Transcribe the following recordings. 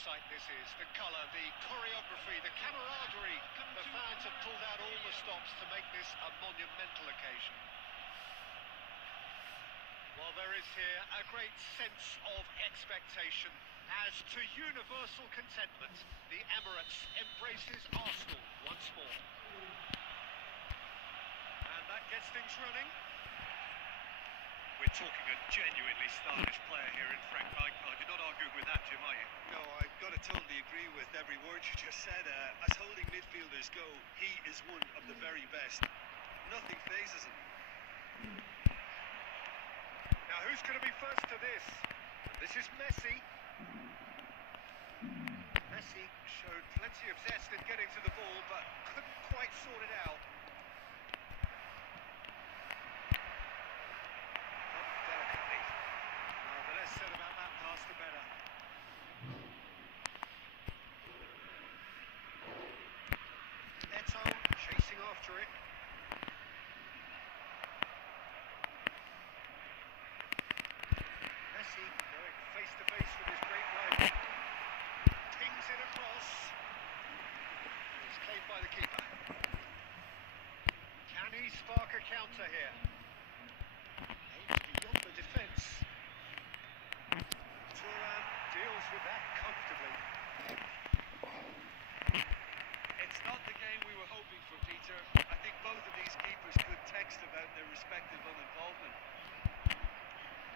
sight this is. The colour, the choreography, the camaraderie. The fans have pulled out all the stops to make this a monumental occasion. Well, there is here a great sense of expectation. As to universal contentment, the Emirates embraces Arsenal once more. And that gets things running. We're talking a genuinely stylish player here in Frank Rijkaard. You're not arguing with that, Jim, are you? No, I've got to totally agree with every word you just said. As holding midfielders go, he is one of the very best. Nothing phases him. Now, who's going to be first to this? This is Messi. Messi showed plenty of zest in getting to the ball, but couldn't quite sort it out. The less said about that pass, the better. Vedio chasing after it. Messi going face to face with his great rival. Pings it across. It's claimed by the keeper. Can he spark a counter here? Aims beyond the defence. Deals with that comfortably. It's not the game we were hoping for, Peter. I think both of these keepers could text about their respective uninvolvement.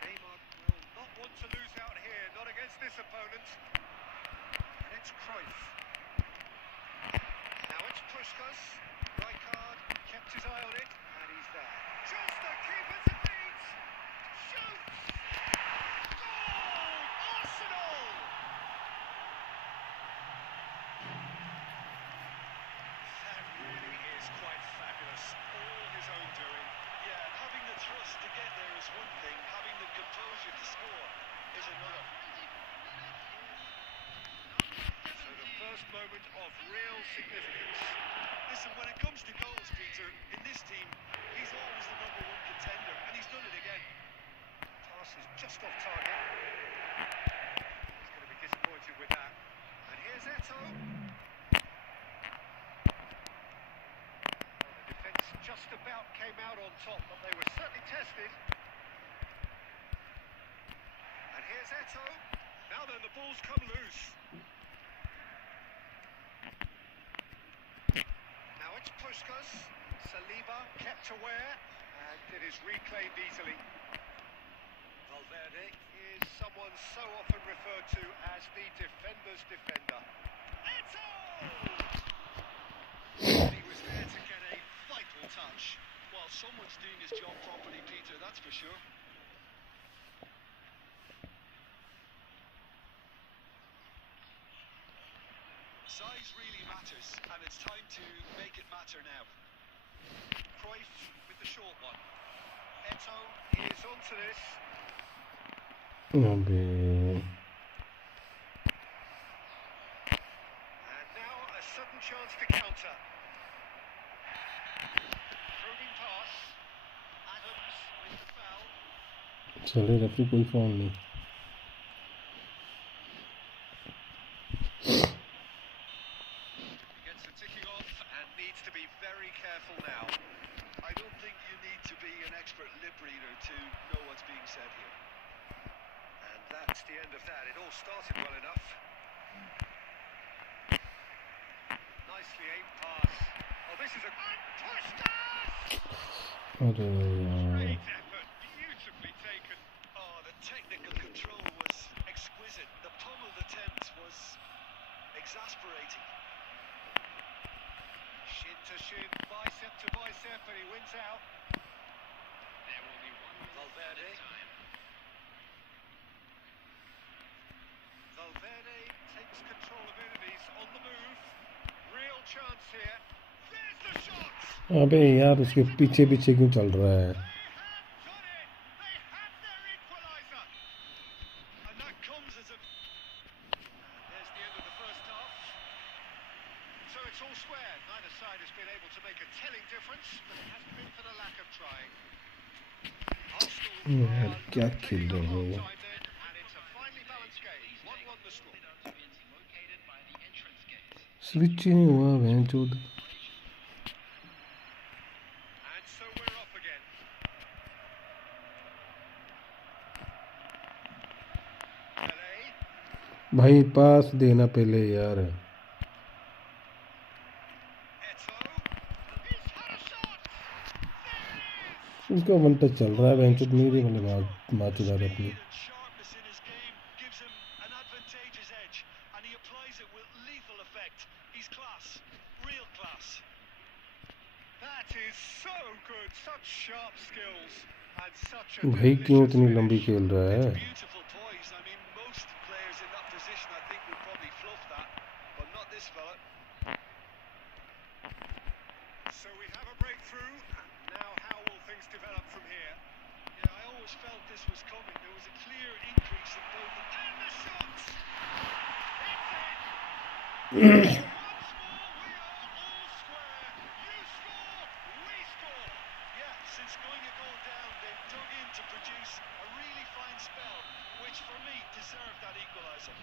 Neymar will not want to lose out here, not against this opponent. And it's Cruyff. Now it's Puskás. Rijkaard kept his eye on it, and he's there. Just the keeper's feet! Shoots! Trust to get there is one thing, having the composure to score is another. So the first moment of real significance. Listen, when it comes to goals, Peter, in this team, he's always the #1 contender, and he's done it again. Pass is just off target. He's going to be disappointed with that. And here's Vedio. Just about came out on top, but they were certainly tested. And here's Vedio. Now then, the ball's come loose. Now it's Puskás. Saliba kept aware, and it is reclaimed easily. Valverde is someone so often referred to as the defender's defender. Vedio! And he was there to get a vital touch. Well, someone's doing his job properly, Peter, that's for sure. Size really matters, and it's time to make it matter now. Cruyff with the short one. Vedio is onto this. Abi. And now a sudden chance to counter. Probing pass. Adams with the foul. चले referee कोई foul नहीं. Gets the ticking off and needs to be very careful now. I don't think you need to be an expert lip reader to know what's being said here. And that's the end of that. It all started well enough. Nicely aimed pass. Oh, this is a... अरे Great effort, beautifully taken. Oh, the technical control was exquisite. The pummeled attempt was exasperating. Shin to shin, bicep to bicep, and he wins out. There will be one Valverde. Valverde takes control of enemies on the move. Real chance here. There's the shot! अबे यार उसके पीछे पीछे क्यों चल रहा है? They have done it! They have their equaliser! And that comes as a... There's the end of the first half. So it's all square. Neither side has been able to make a telling difference, but it hasn't been for the lack of trying. Arsenal यार क्या खेल रहे हो? and it's a finely balanced game. 1-1 the score. Switch ही नहीं हुआ भैंचोद। And so we're off again. Pele. भाई पास देना पहले यार। Eto. He's had a shot. There it is. उसका वन टच चल रहा है भैंचोद, मेरे वाले मार चुका था अपनी। Speed and sharpness in his game gives him an advantageous edge, and he applies it with lethal effect. He's class, real class. That is so good, such sharp skills and such a भाई क्यों delicious इतनी लंबी finish. खेल रहा है? Beautiful poise. I mean, most players in that position, I think, would probably fluff that, but not this fella. So we have a breakthrough. Now how will things develop from here? Yeah, I always felt this was coming. There was a clear increase in both. And the shot! Once more, we It's in! are all square. You score, we score. Yeah, since going a goal down, they've dug in to produce a really fine spell, which for me deserved that equaliser.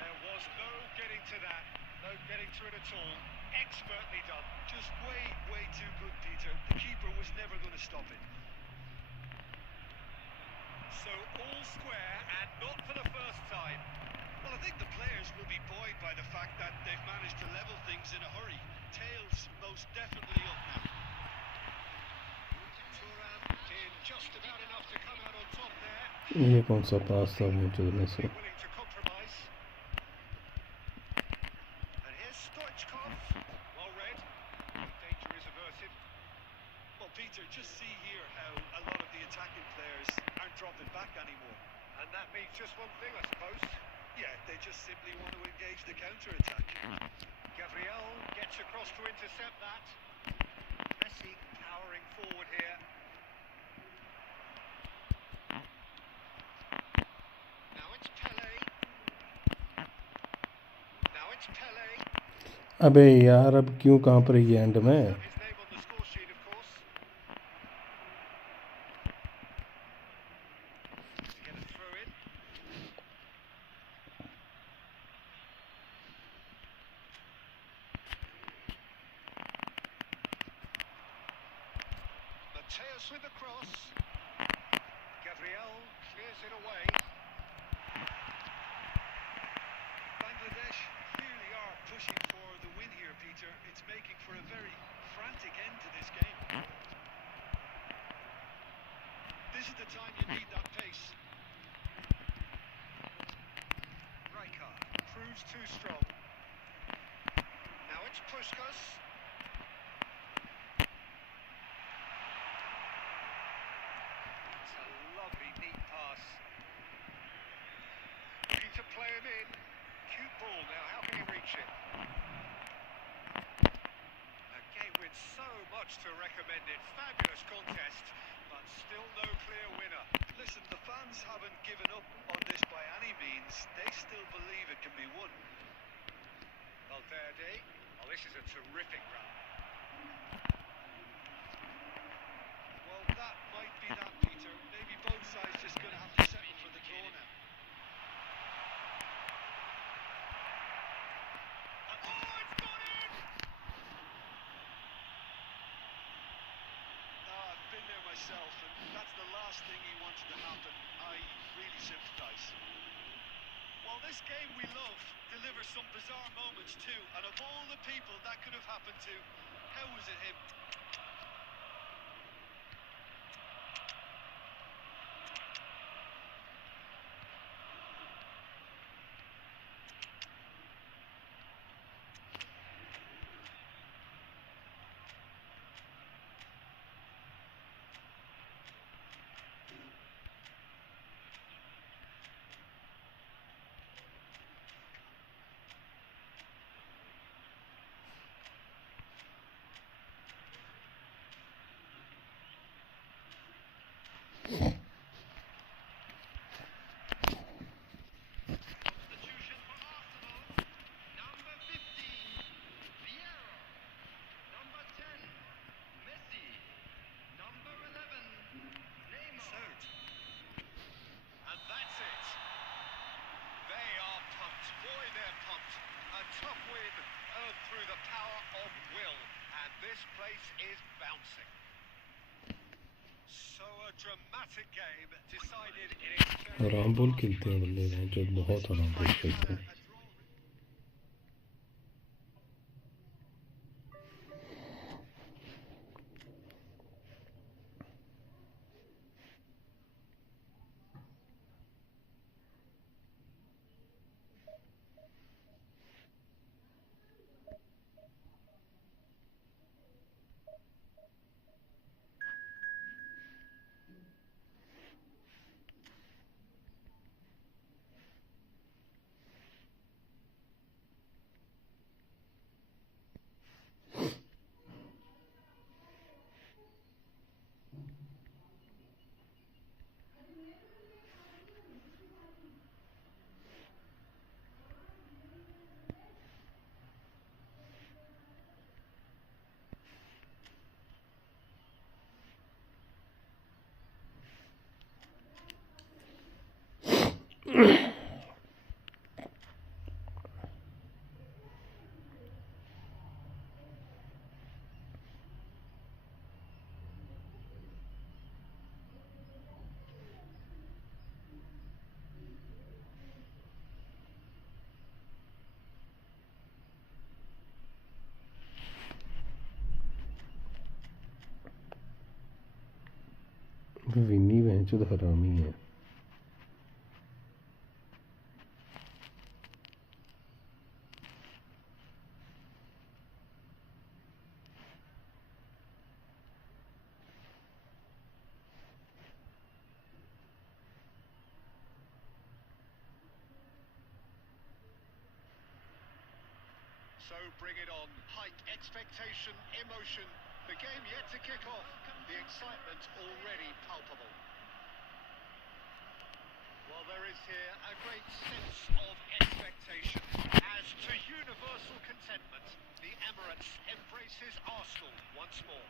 There was no getting to that, no getting to it at all. Expertly done. Just way too good, Peter. The keeper was never going to stop it. So all square and not for the first time. Well, I think the players will be buoyed by the fact that they've managed to level things in a hurry. Tails most definitely up now. Thuram did just about enough to come out on top there. ये कौन सा पास था भैंचोद में से? Willing to compromise. And here's SQUADGOD. Well read. Danger is averted. Well, Peter, just see here how a lot of the attacking players aren't dropping back anymore. And that means just one thing, I suppose. Yeah, they just simply want to engage the counter-attack. Gabriel gets across to intercept that. Messi powering forward here. Now it's Pele. Now it's Pele. अबे यार अब क्यों कहाँ पर ये and में? His name on the score sheet, of course. To get a throw in. Mateus with the cross. Gabriel clears it away. Bangladesh clearly are pushing for the win here, Peter. It's making for a very frantic end to this game. This is the time you need that pace. Rijkaard proves too strong. Now it's Puskas. It's a lovely neat pass. Looking to play him in. Cute ball now, how can he reach it? A game with so much to recommend it. Fabulous contest, but still no clear winner. Listen, the fans haven't given up on this by any means. They still believe it can be won. Valverde. Oh, this is a terrific run. Well, that might be that, Peter. Maybe both sides just going to have to settle for the draw now. Oh, it's gone in! No, I've been there myself, and that's the last thing he wanted to happen. I really sympathise. Well, this game we love delivers some bizarre moments too, and of all the people that could have happened to, how was it him? dramatic game decided in its very आराम ball खेलते हैं बल्ले हैं जो बहुत आराम ball खेलते हैं. विन्नी बेंच तो हरामी है. So bring it on. Height, expectation, emotion. The game yet to kick off. The excitement already palpable. Well, there is here a great sense of expectation. As to universal contentment, the Emirates embraces Arsenal once more.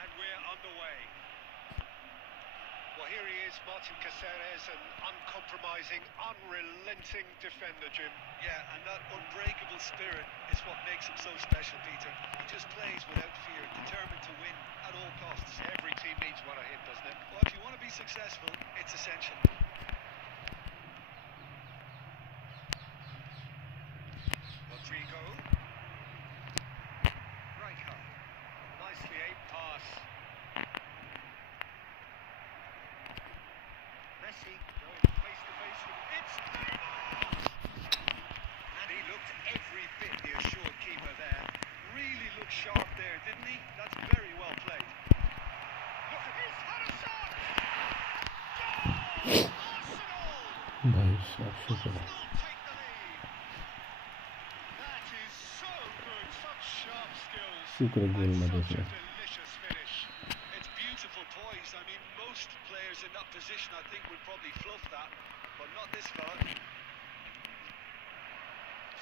And we're underway. Well, here he is, Martin Caceres, an uncompromising, unrelenting defender, Jim. Yeah, and that unbreakable spirit is what makes him so special, Peter. He just plays without fear, determined to win at all costs. Every team needs one of him, doesn't it? Well, if you want to be successful, it's essential. Rodrigo. Rijkaard. Nicely aimed pass. Messi going face to face with it's Neymar! And he looked every bit the assured keeper there. Really looked sharp there, didn't he? That's very well played. Look at this, had a shot! Goal! Arsenal! भाई साहब शुक्र है. Arsenal take the lead. That is so good, such sharp skills. शुक्र है गोल And में such a देखना. delicious finish. It's beautiful poise. I mean, most players in that position, I think, would probably fluff that, but not this fella.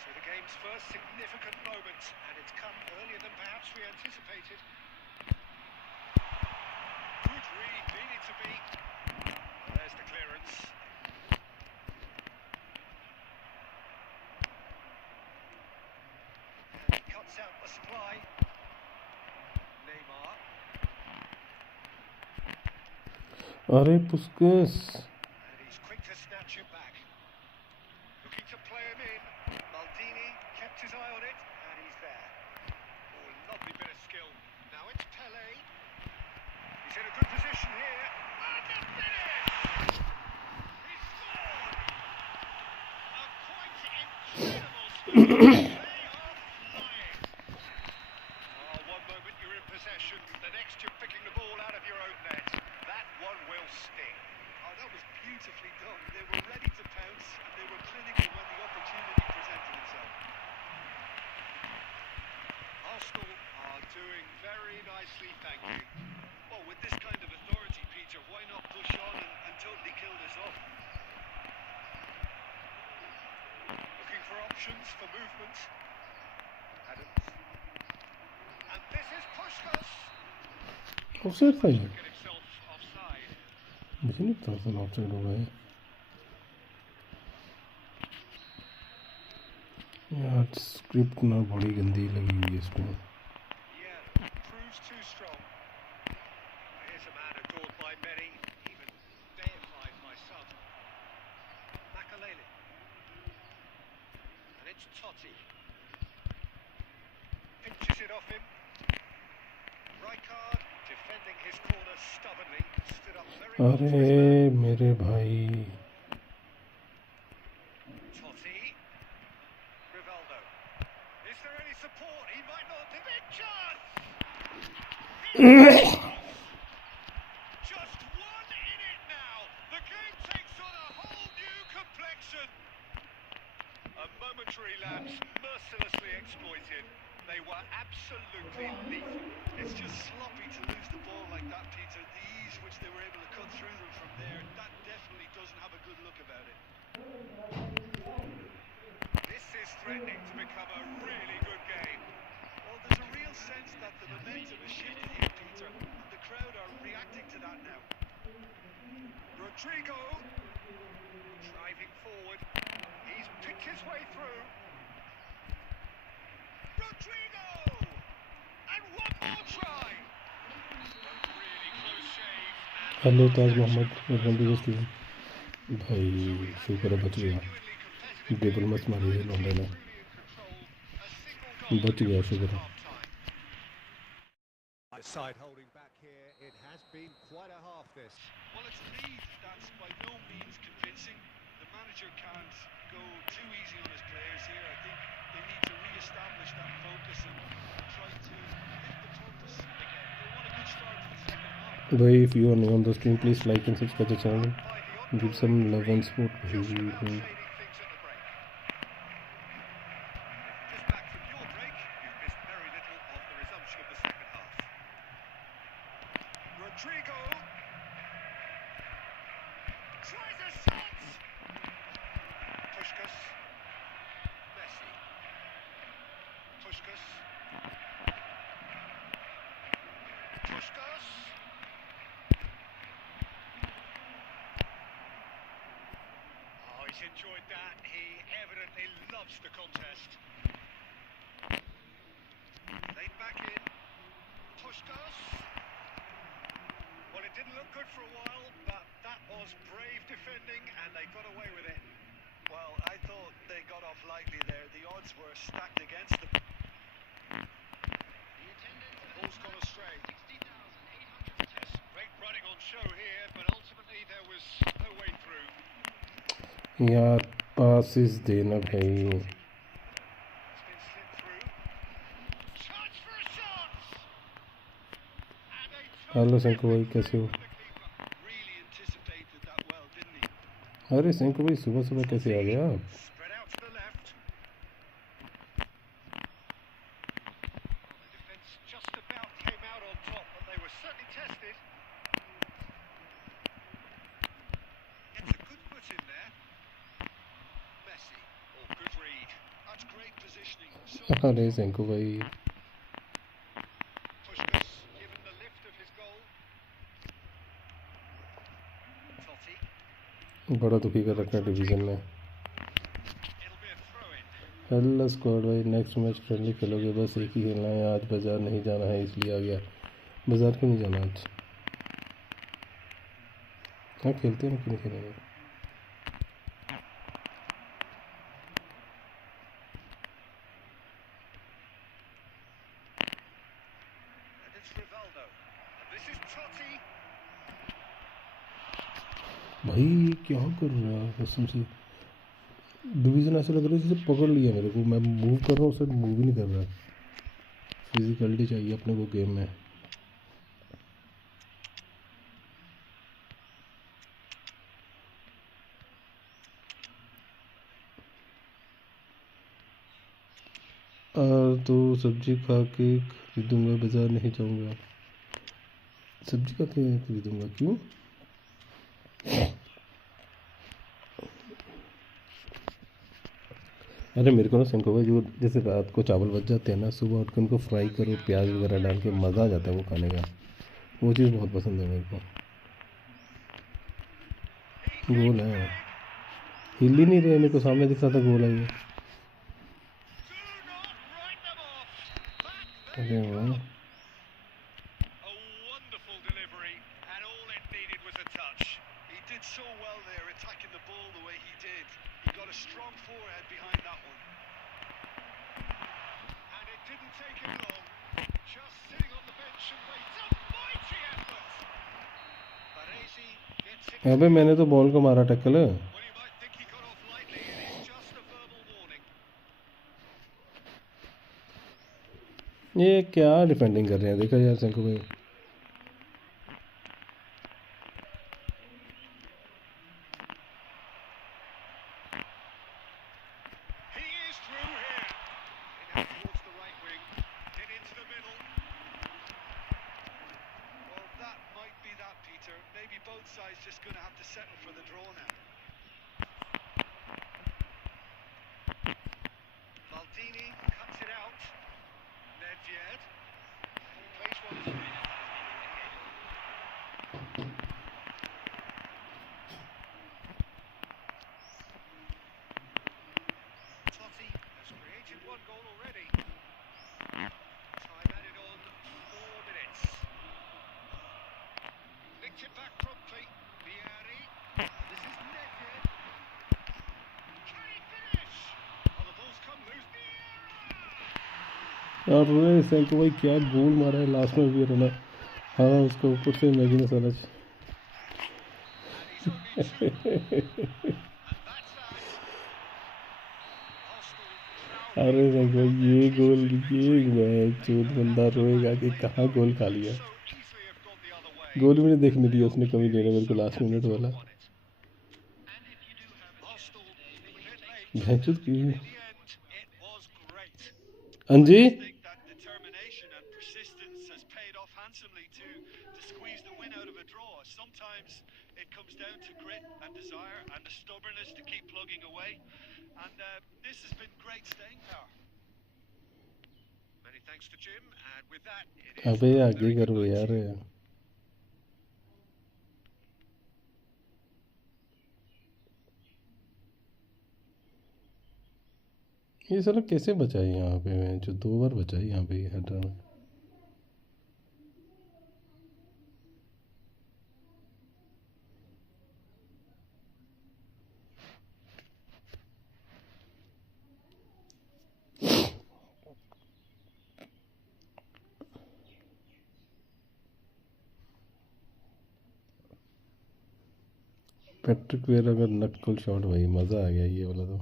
So the game's first significant moment, and it's come earlier than perhaps we anticipated. Good read, needed to be. There's the clearance. And he cuts out the supply. Neymar. अरे पुस्केस. And he's quick to snatch it back. Looking to play him in. Maldini kept his eye on it, and he's there. Oh, lovely bit of skill. Now it's Pele. He's in a good position here. And the finish! He scored! A quite incredible score. They are flying. Oh, one moment you're in possession, the next you're picking the ball out of your own net. That one will sting. Oh, that was beautifully done. They were ready to pounce, and they were clinical when the opportunity presented itself. Arsenal are doing very nicely, thank you. Well, with this kind of authority, Peter, why not push on and totally kill this off? Looking for options for movement. Adams. And this is Puskás. Offside था ये. Get himself offside. मुझे नहीं पता था offside होगा ये. यार script ना बड़ी गंदी लगी हुई है इसमें. Yeah, proves too strong. Here's a man adored by many, even deified by some. Makalele. And it's Totti. Pinches it off him. Rijkaard defending his corner stubbornly. Stood up very well for his man. अरे मेरे भाई Totti. Rivaldo. Is there any support? He might not. The big chance! Just one in it now. The game takes on a whole new complexion. A momentary lapse mercilessly exploited. They were absolutely lethal. It's just sloppy to lose the ball like that, Peter. The ease which they were able to cut through them from there, that definitely doesn't have a good look about it. This is threatening to become a really good game. Well, there's a real sense that the momentum has shifted here, Peter, and the crowd are reacting to that now. Rodrigo driving forward. He's picked his way through. Rodrigo! And one more try! Really close shave. Hello Taj Mohammad welcome to the stream भाई शुक्र है बच गया devil मत मारी है लौंडे ने बच गया शुक्र है Side holding back here. It has been quite a half this. Well, it's a lead that's by no means convincing. The manager can't go too easy on his players here. I think they need to re-establish that focus and try to lift the purpose again. They want a good start to the second half. भाई if you are new on the stream please like and subscribe the channel give some love and support Just back from your break, you've missed very little of the resumption of the second half. Rodrigo tries a shot. Puskas. Messi. Puskas. Puskas. Oh, he's enjoyed that. He evidently loves the contest. Laid back in. Puskas. Well, it didn't look good for a while, but that was brave defending, and they got away with it. Well, I thought they got off lightly there. The odds were stacked against them. Ball's gone astray. Yes, great running on show here, but ultimately there was no way through. यार passes देना भाई It's been slipped through. Chance for a shot! And they took hello Shankar भाई कैसे हो the keeper. Really anticipated that well, didn't he? अरे शंकर भाई सुबह सुबह कैसे आ गया आप Spread out to the left. The defence just about came out on top, but they were certainly tested. Gets a good foot in there. Messi. Oh, good read. That's great positioning. So अरे शंकर भाई Puskas given the lift of his goal. Totti. बड़ा दुखी कर रखा है division में It'll be a throw-in. Hello squad भाई next match friendly खेलोगे बस एक ही खेलना है आज बाज़ार नहीं जाना है इसलिए आ गया बाज़ार क्यों नहीं जाना आज हाँ खेलते हैं क्यों नहीं खेलेंगे And it's Rivaldo. And this is Totti. भाई क्या कर रहा है कसम से डिवीज़न ऐसा लग रहा है जैसे पकड़ लिया मेरे को मैं मूव कर रहा हूँ सर मूव ही नहीं कर रहा फिजिकलिटी चाहिए अपने को गेम में तो सब्जी खा के खरीदूँगा बाज़ार नहीं जाऊँगा सब्जी खा के खरीदूँगा क्यों अरे मेरे को ना शंकर भाई जो जैसे रात को चावल बच जाते हैं ना सुबह उठ के उनको फ्राई करो प्याज वगैरह डाल के मज़ा आ जाता है वो खाने का वो चीज़ बहुत पसंद है मेरे को गोल है हिल ही नहीं रहे मेरे को सामने दिख रहा था गोल है ये अरे वाह A wonderful delivery. take it long. Just sitting on the bench and wait. A mighty effort. Baresi gets it. अबे मैंने तो बॉल को मारा टक्कल. Well, you might think he got off lightly. It is just a verbal warning. ये क्या defending कर रहे हैं देखा यार शंकु भाई. He is through here. In out towards the right wing. In into the middle. Well, that might be that, Peter. Maybe both sides just going to have to settle for the draw now. Maldini cuts it out. Nedved plays one through. Totti has created one goal already. Time added on 4 minutes. Nicked it back promptly. Vieri. This is Nedved. Can he finish? Oh, the ball's come loose. अरे शंकु भाई क्या गोल मारा है last में भी रना. हाँ उसको ऊपर से मैगी ने साला. अरे शंकु भाई ये गोल ये मैच चोट बंदा रोएगा कि कहाँ गोल खा लिया. गोल भी नहीं देखने दिया उसने कमी देने मेरे को लास्ट मिनट वाला. भैंचोद की अंजी. I think that determination and persistence has paid off handsomely to squeeze the win out of a draw. Sometimes it comes down to grit and desire and the stubbornness to keep plugging away. And this has been great staying power. Many thanks to Jim, and with that, it is अबे आगे करो यार. ये साला कैसे बचा है यहाँ पे. मैं जो 2 बार बचा है यहाँ पे हेडर में. पैट्रिक वेरा का नक्कल शॉट भाई मज़ा आ गया ये वाला तो.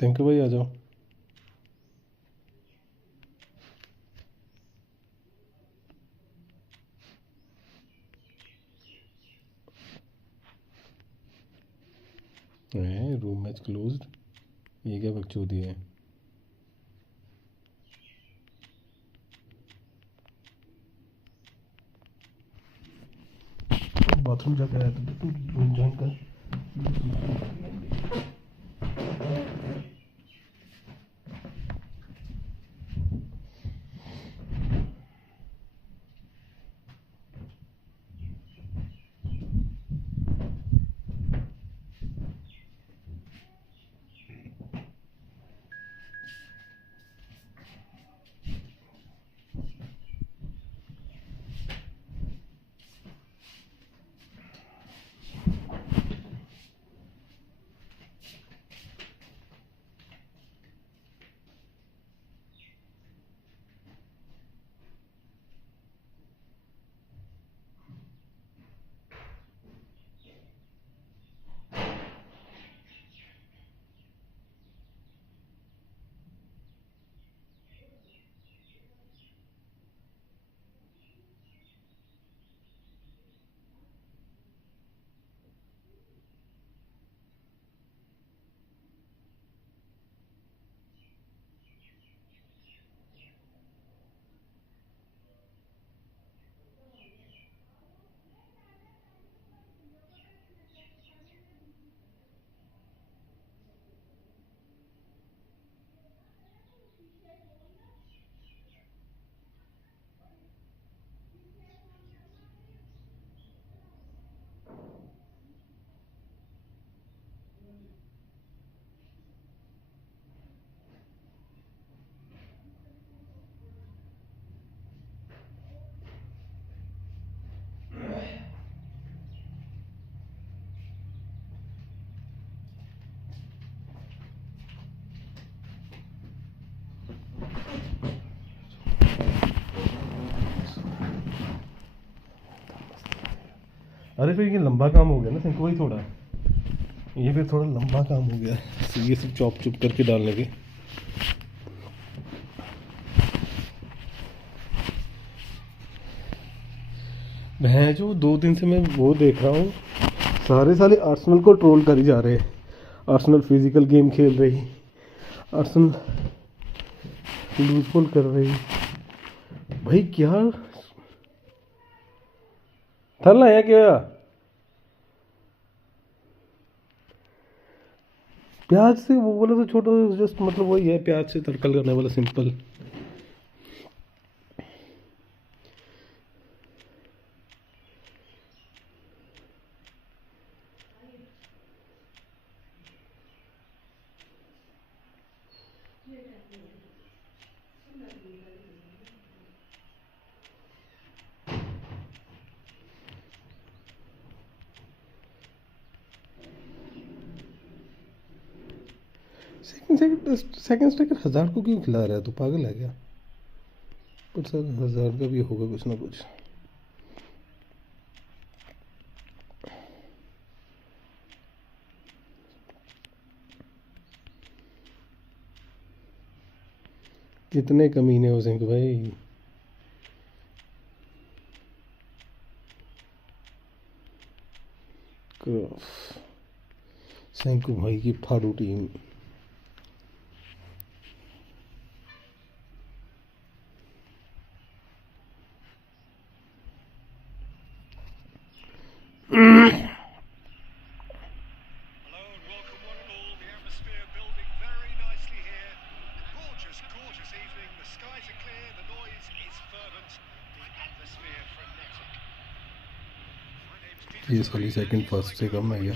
थैंक यू भाई आ जाओ. Room match closed. ये क्या बकचोदी है. बाथरूम जाकर आया तो ज्वाइन कर. अरे फिर ये लंबा काम हो गया ना सिंक भाई, थोड़ा ये फिर थोड़ा लंबा काम हो गया ये सब चॉप चुप करके डालने के। मैं जो 2 दिन से मैं वो देख रहा हूँ, सारे साले आर्सेनल को ट्रोल कर ही जा रहे हैं। आर्सेनल फिजिकल गेम खेल रही, आर्सेनल लूज बॉल कर रही। भाई क्या थल आया क्या? प्याज से वो बोला तो छोटा, जस्ट मतलब वही है, प्याज से तड़का करने वाला सिंपल। सेकंड स्ट्राइकर 1000 को क्यों खिला रहा है? तू पागल है क्या? पर सर 1000 का भी होगा कुछ ना कुछ। कितने कमीने हो सिंह भाई। सिंह भाई की फाड़ू टीम। ये साली सेकंड फर्स्ट से कम है क्या?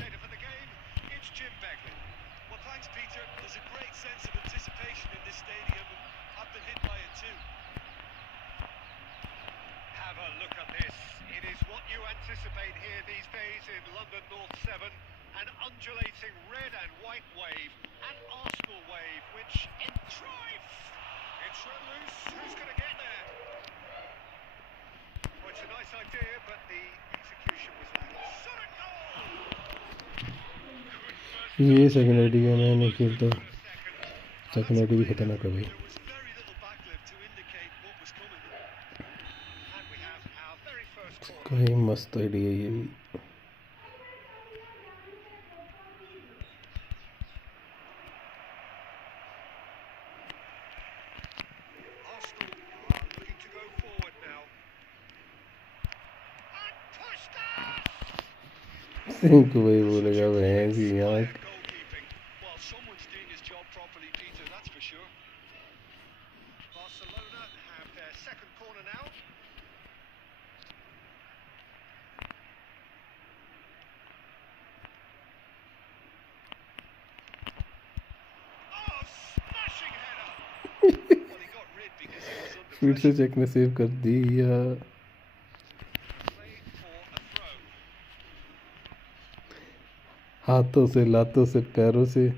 ये सेकंड आईडी का मैं नहीं खेलता, सेकंड आईडी भी खतरनाक है भाई। कहीं मस्त आईडी है ये भी। सिंह भाई बोलेगा भैंस यहाँ। फिर से चेक ने सेव कर दिया। हाथों से, लातों से, पैरों से।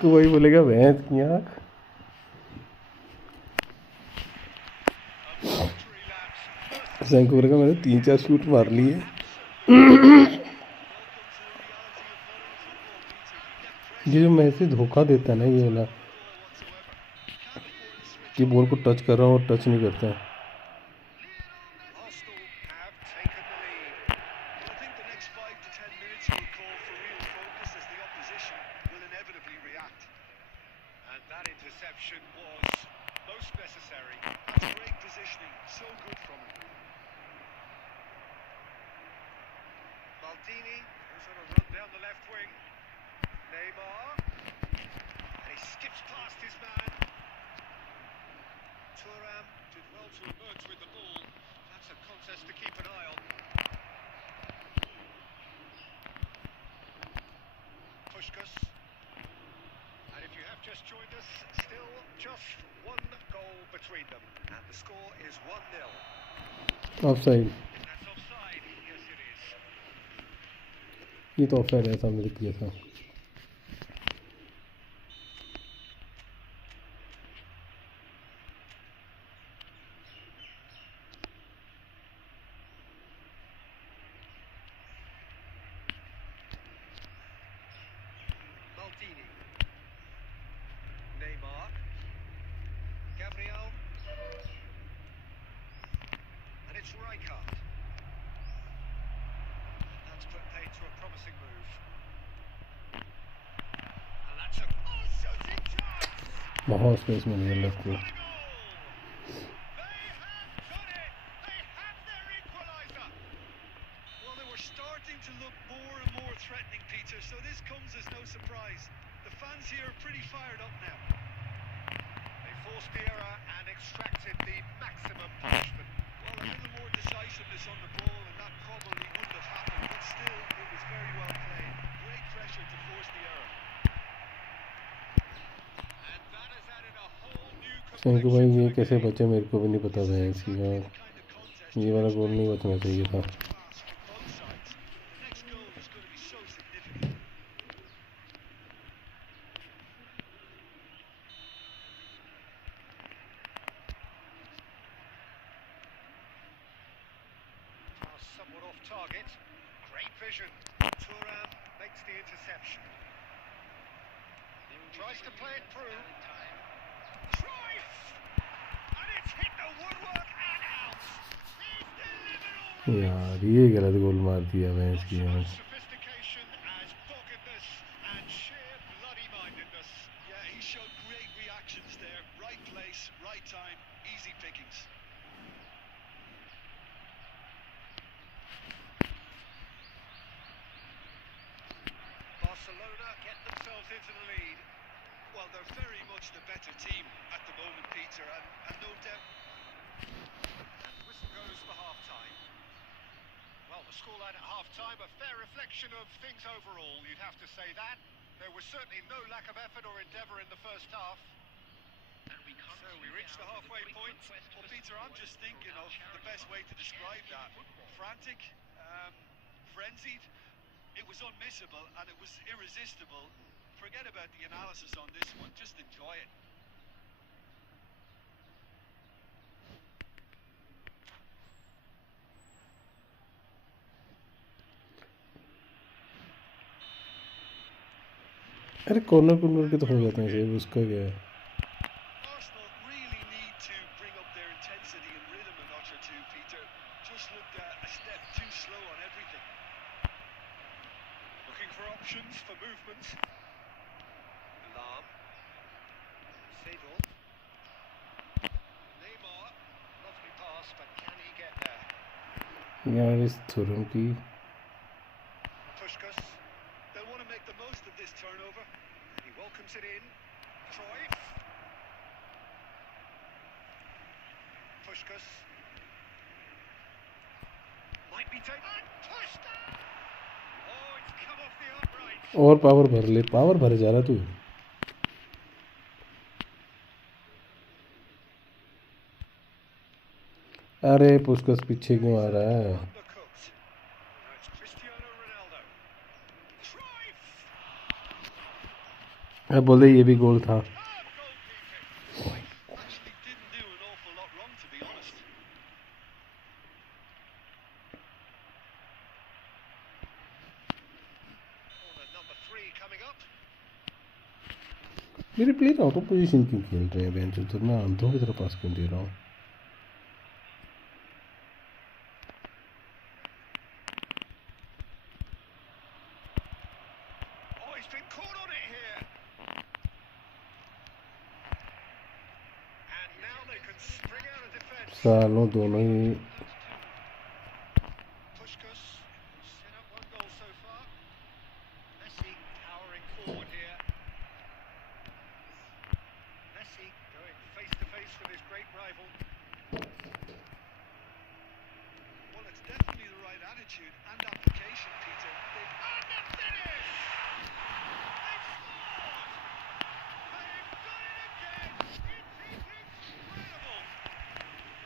को वही बोलेगा भैंस की आँख। को बोलेगा मैंने 3-4 शूट मार लिए। ये जो मैसेज धोखा देता है ना ये वाला, कि बॉल को टच कर रहा हूँ और टच नहीं करता है। That's a contest to keep an eye on. Pushkas. And if you have just joined us, still just one goal between them. And the score is 1-0. Offside. That's offside. Yes, it is. ये तो offside है, सामने दिख गया था. Maldini. Neymar. Gabriel. And it's Rijkaard. That's put paid to a promising move. And that's a shooting chance! बहुत space मिल गया left को. They have done it! They have their equaliser! Well, they were starting to look more and more threatening, Peter, so this comes as no surprise. The fans here are pretty fired up now. They forced the error and extracted the maximum punishment. Well, a little more decisiveness on the ball, and that probably wouldn't have happened, but still, it was very well played. Great pressure to force the error. And that has added a whole new सही को भाई complexion ये to the कैसे game. बचे मेरे को भी नहीं पता है इसकी यार. The kind of contest ये वाला गोल नहीं बचना चाहिए था. pass for both sides. The next goal is going to be so significant. Pass somewhat off target. Great vision. Thuram makes the interception. Tries to play it through. Cruyff! And it's hit the woodwork and out. He's delivered already. यार ये गलत गोल मार दिया मैं इसकी So यार. much sophistication as doggedness and sheer bloody-mindedness. Yeah, he showed great reactions there. Right place, right time, easy pickings. Barcelona get themselves into the lead. Well, they're very much the better team at the moment, Peter, and no doubt. And the whistle goes for half-time. Well, the scoreline at half-time, a fair reflection of things overall, you'd have to say that. There was certainly no lack of effort or endeavour in the first half. So we reached the halfway point. Well, Peter, I'm just thinking of the best way to describe that. Frantic, frenzied. It was unmissable and it was irresistible. Forget about the analysis on this one. Just enjoy it. अरे corner के तो हो जाते हैं save. उसका क्या है. Arsenal really need to bring up their intensity and rhythm a notch or two, Peter. Just looked a step too slow on everything. Looking for options for movement. Lam. Seedorf. Neymar. Lovely pass, but can he get there? यार इस Thuram की. Pushkas. They'll want to make the most of this turnover. He welcomes it in. Cruyff. Pushkas. Might be taken. Pushed down. Oh, it's come off the upright. और power भर ले. Power भर जा रहा तू. अरे पुस्कस पीछे क्यों आ रहा है. Undercooked. Now it's Cristiano Ronaldo. Cruyff. अब बोल दे ये भी गोल था. Goalkeeping. Actually didn't do an awful lot wrong, to be honest. Corner number 3 coming up. मेरे प्लेयर आउट ऑफ पोजीशन क्यों खेल रहे हैं बेंच तो मैं अंधों की तरह पास क्यों दे रहा हूँ. Oh, he's been caught on it here. And now they can spring out of defence. सालों दोनों ही. Pushkas set up one goal so far. Messi powering forward here. Messi going face to face with his great rival. Well, it's definitely the right attitude and application, Peter. And the finish! They've scored! They've done it again! It is incredible!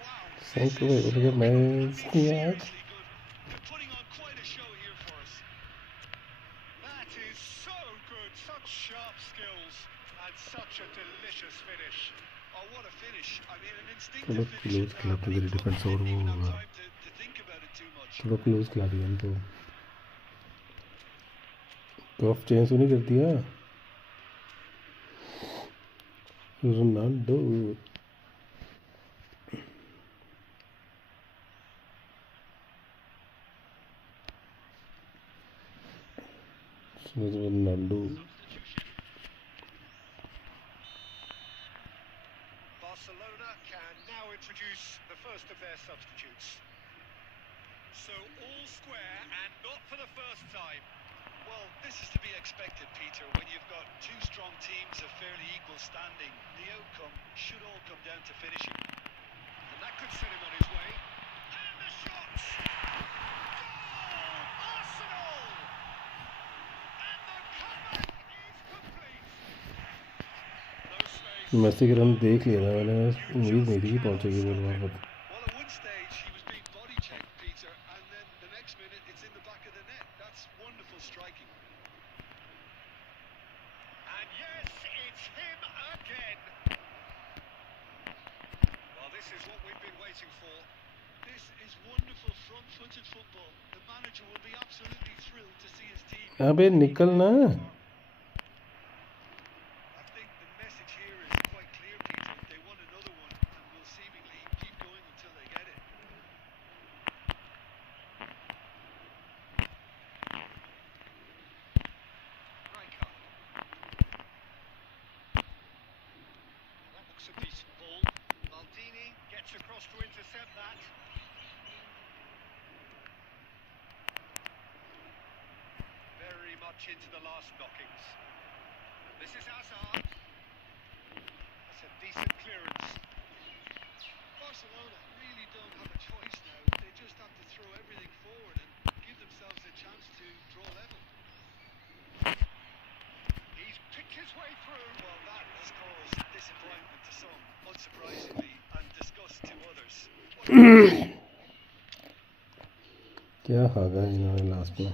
Wow, Thank this you, is so look at my good. I mean, skin. seriously good. They're putting on quite a show here for us. That is so good, such sharp skills and such a delicious finish. Oh, what a finish. I mean, an थोड़ा instinctive finish close at खिलाते that. हैं, And he तेरी defence probably और didn't वो even have होगा. time to think about it too much. थोड़ा close खिला दिया इनको. कफ चेंज तो नहीं कर दिया Ronaldo. Ronaldo. Barcelona can now introduce the first of their substitutes. So all square and not for the first time. Well, this is to be expected, Peter. When you've got two strong teams of fairly equal standing, the outcome should all come down to finishing. And that could set him on his way. And the shots! Goal! Arsenal! And the comeback is complete. No space. मैसी के run देख लिया था मैंने. उम्मीद नहीं थी कि पहुंचेगी बॉल वहाँ पर. Well, at one stage he was being body checked, Peter, and then the next minute it's in the back of the net. That's wonderful striking. And yes, it's him again. Well, this is what we've been waiting for. This is wonderful front-footed football. The manager will be absolutely thrilled to see his team. अबे निकलना. I think the message here is quite clear, Peter. They want another one and will seemingly keep going until they get it. Rijkaard. That looks a decent ball. Maldini gets across to intercept that. Very much into the last knockings. And this is Hazard. That's a decent clearance. Barcelona really don't have a choice now. They just have to throw everything forward and give themselves a chance to draw level. He's picked his way through. Well, that has caused disappointment to some, unsurprisingly, and disgust to others. क्या हागा इन्होंने last में.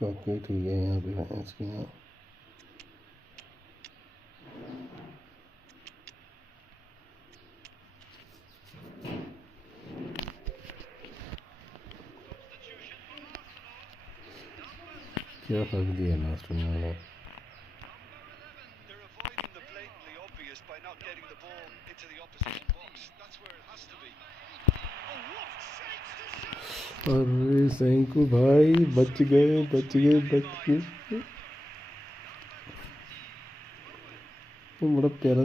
काफी ठीक है यहाँ पे fans की. यहाँ क्या हक दिया लास्ट में इन्होंने. They're avoiding the blatantly obvious by not getting the ball into the opposition box. That's where it has to be. Oh, what shapes to shoot! अरे सैंकू भाई बच गए बच गए बच गए. वो बड़ा प्यारा.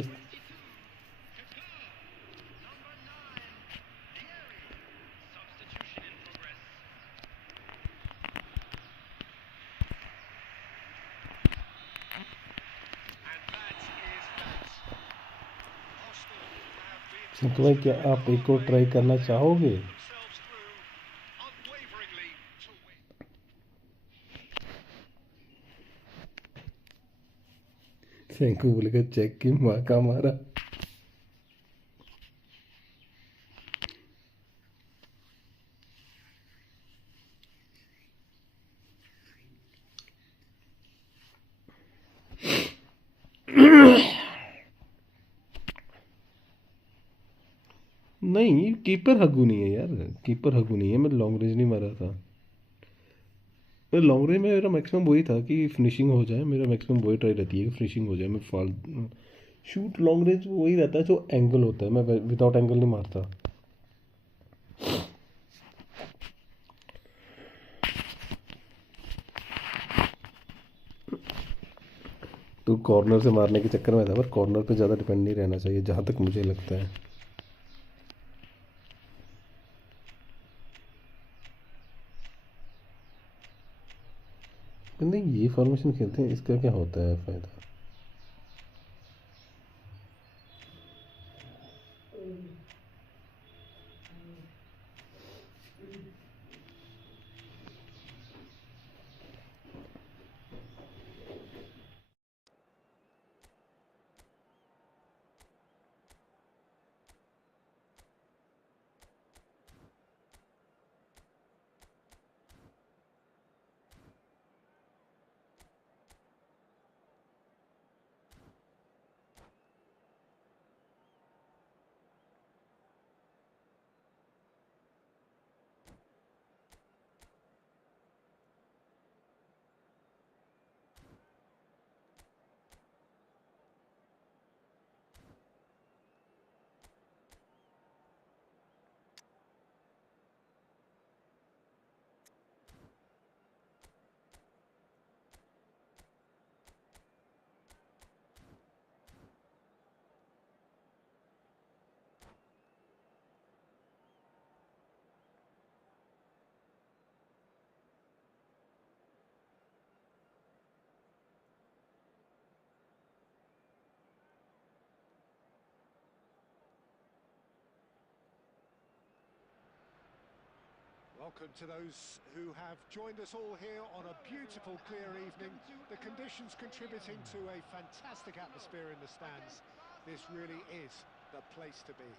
सैंकू भाई क्या आप एक और ट्राई करना चाहोगे. Themselves through unwaveringly to win. सैंकू बोलेगा चेक की माँ का मारा. नहीं कीपर हगू नहीं है यार. कीपर हगू नहीं है. मैं लॉन्ग रेंज नहीं मारा था. मैं लॉन्ग रेंज में मेरा मैक्सिमम वही था कि फिनिशिंग हो जाए. मेरा मैक्सिमम वही ट्राई रहती है कि फिनिशिंग हो जाए. मैं फॉल शूट लॉन्ग रेंज वही रहता है जो एंगल होता है. मैं विदाउट एंगल नहीं मारता. तो कॉर्नर से मारने के चक्कर में था. पर कॉर्नर पे ज़्यादा डिपेंड नहीं रहना चाहिए जहाँ तक मुझे लगता है. नहीं ये फॉर्मेशन खेलते हैं इसका क्या होता है फ़ायदा. welcome to those who have joined us all here on a beautiful, clear evening. The conditions contributing to a fantastic atmosphere in the stands. This really is the place to be.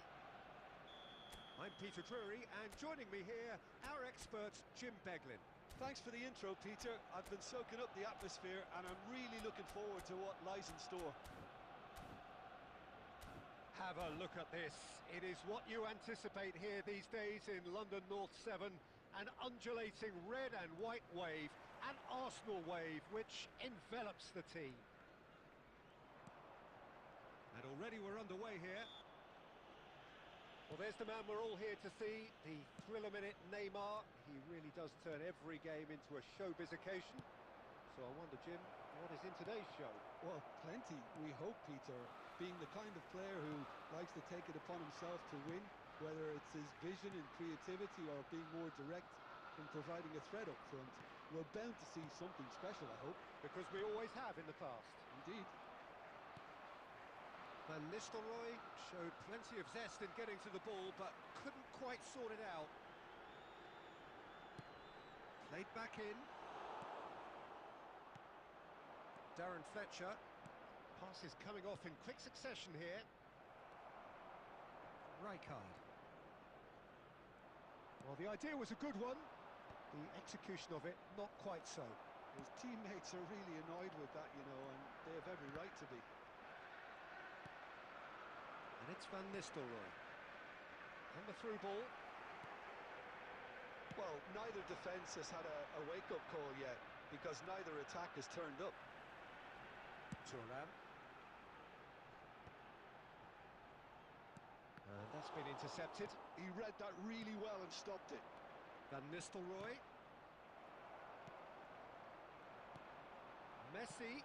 I'm Peter Drury, and joining me here, our expert, Jim Beglin. Thanks for the intro, Peter. I've been soaking up the atmosphere and I'm really looking forward to what lies in store. Have a look at this. It is what you anticipate here these days in London North 7. An undulating red and white wave, an Arsenal wave which envelops the team. And already we're underway here. Well, there's the man we're all here to see, the thriller-minute Neymar. He really does turn every game into a showbiz occasion. So I wonder, Jim, what is in today's show? Well, plenty, we hope, Peter. Being the kind of player who likes to take it upon himself to win, whether it's his vision and creativity or being more direct in providing a threat up front, we're bound to see something special, I hope. Because we always have in the past. Indeed. Van Nistelrooy showed plenty of zest in getting to the ball, but couldn't quite sort it out. Played back in. Darren Fletcher. Passes coming off in quick succession here. Rijkaard. Well, the idea was a good one. The execution of it, not quite so. His teammates are really annoyed with that, you know, and they have every right to be. And it's Van Nistelrooy. And the through ball. Well, neither defence has had a wake-up call yet, because neither attack has turned up. Thuram. And that's been intercepted. He read that really well and stopped it. Van Nistelrooy. Messi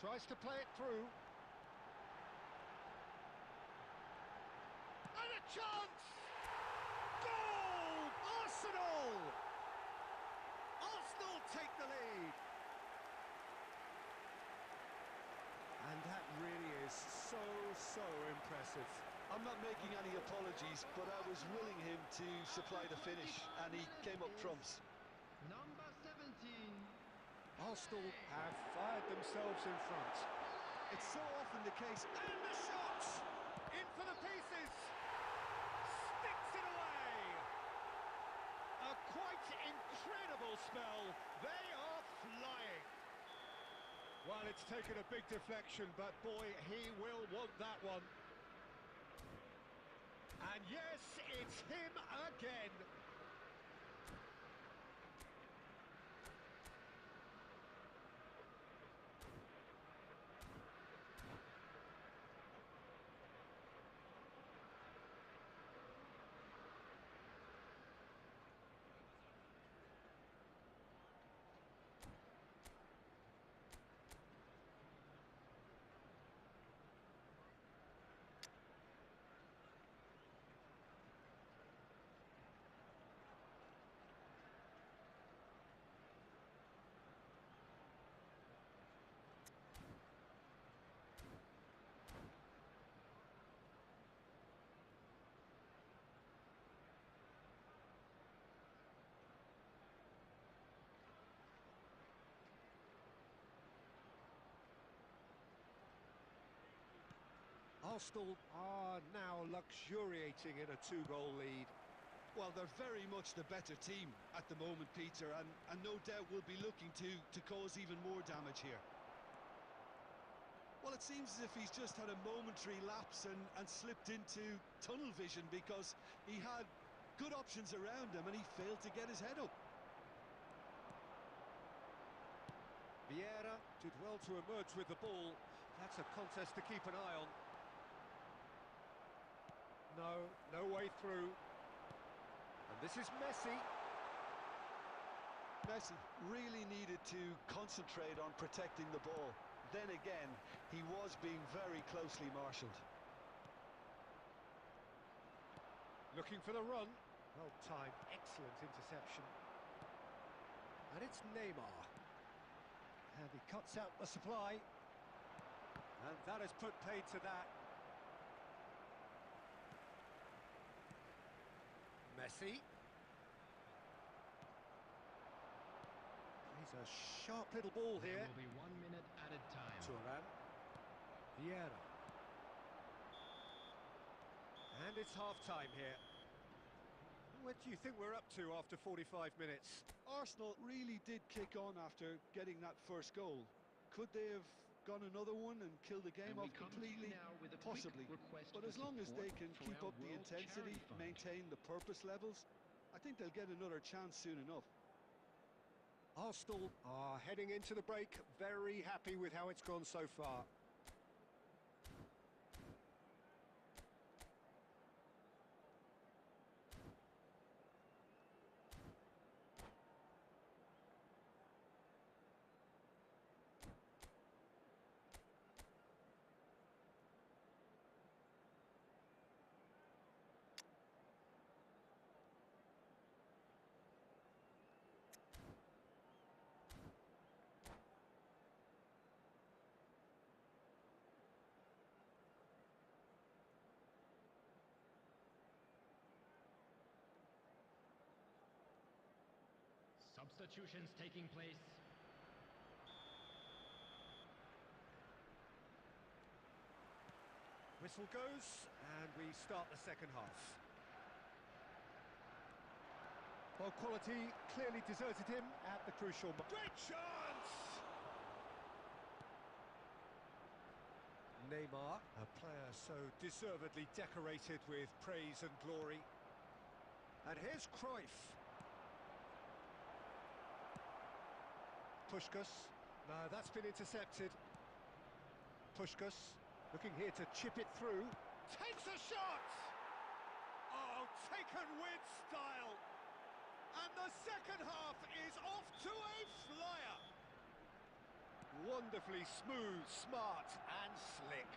tries to play it through. And a chance! Goal! Arsenal! Arsenal take the lead. And that really is so impressive. I'm not making any apologies, but I was willing him to supply the finish, and he came up trumps. Number 17. Arsenal have fired themselves in front. It's so often the case. And the shot! In for the pieces! Sticks it away! A quite incredible spell. They are flying. Well, it's taken a big deflection, but boy, he will want that one. And yes, it's him again. Arsenal are now luxuriating in a two-goal lead. Well, they're very much the better team at the moment, Peter, and no doubt will be looking to cause even more damage here. Well, it seems as if he's just had a momentary lapse and slipped into tunnel vision, because he had good options around him and he failed to get his head up. Vieira did well to emerge with the ball. That's a contest to keep an eye on. No way through. And this is Messi. Messi really needed to concentrate on protecting the ball. Then again, he was being very closely marshalled. Looking for the run. Well timed, excellent interception. And it's Neymar. And he cuts out the supply. And that has put paid to that. Messi. a sharp little ball There here. will be 1 minute added time. Turan. Vieira. And it's half-time here. What do you think we're up to after 45 minutes? Arsenal really did kick on after getting that first goal. Could they have gone another one and killed the game And we off come to you completely? now with a quick Possibly. request But for as long as they support can for keep our up the World intensity, Charity Fund. maintain the purpose levels, I think they'll get another chance soon enough. Arsenal are heading into the break, very happy with how it's gone so far. Substitutions taking place. Whistle goes, and we start the second half. Well, quality clearly deserted him at the crucial moment. Great chance! Neymar, a player so deservedly decorated with praise and glory. And here's Cruyff. Puskas. No, that's been intercepted. Puskas looking here to chip it through. Takes a shot! Oh, taken with style. And the second half is off to a flyer. Wonderfully smooth, smart and slick.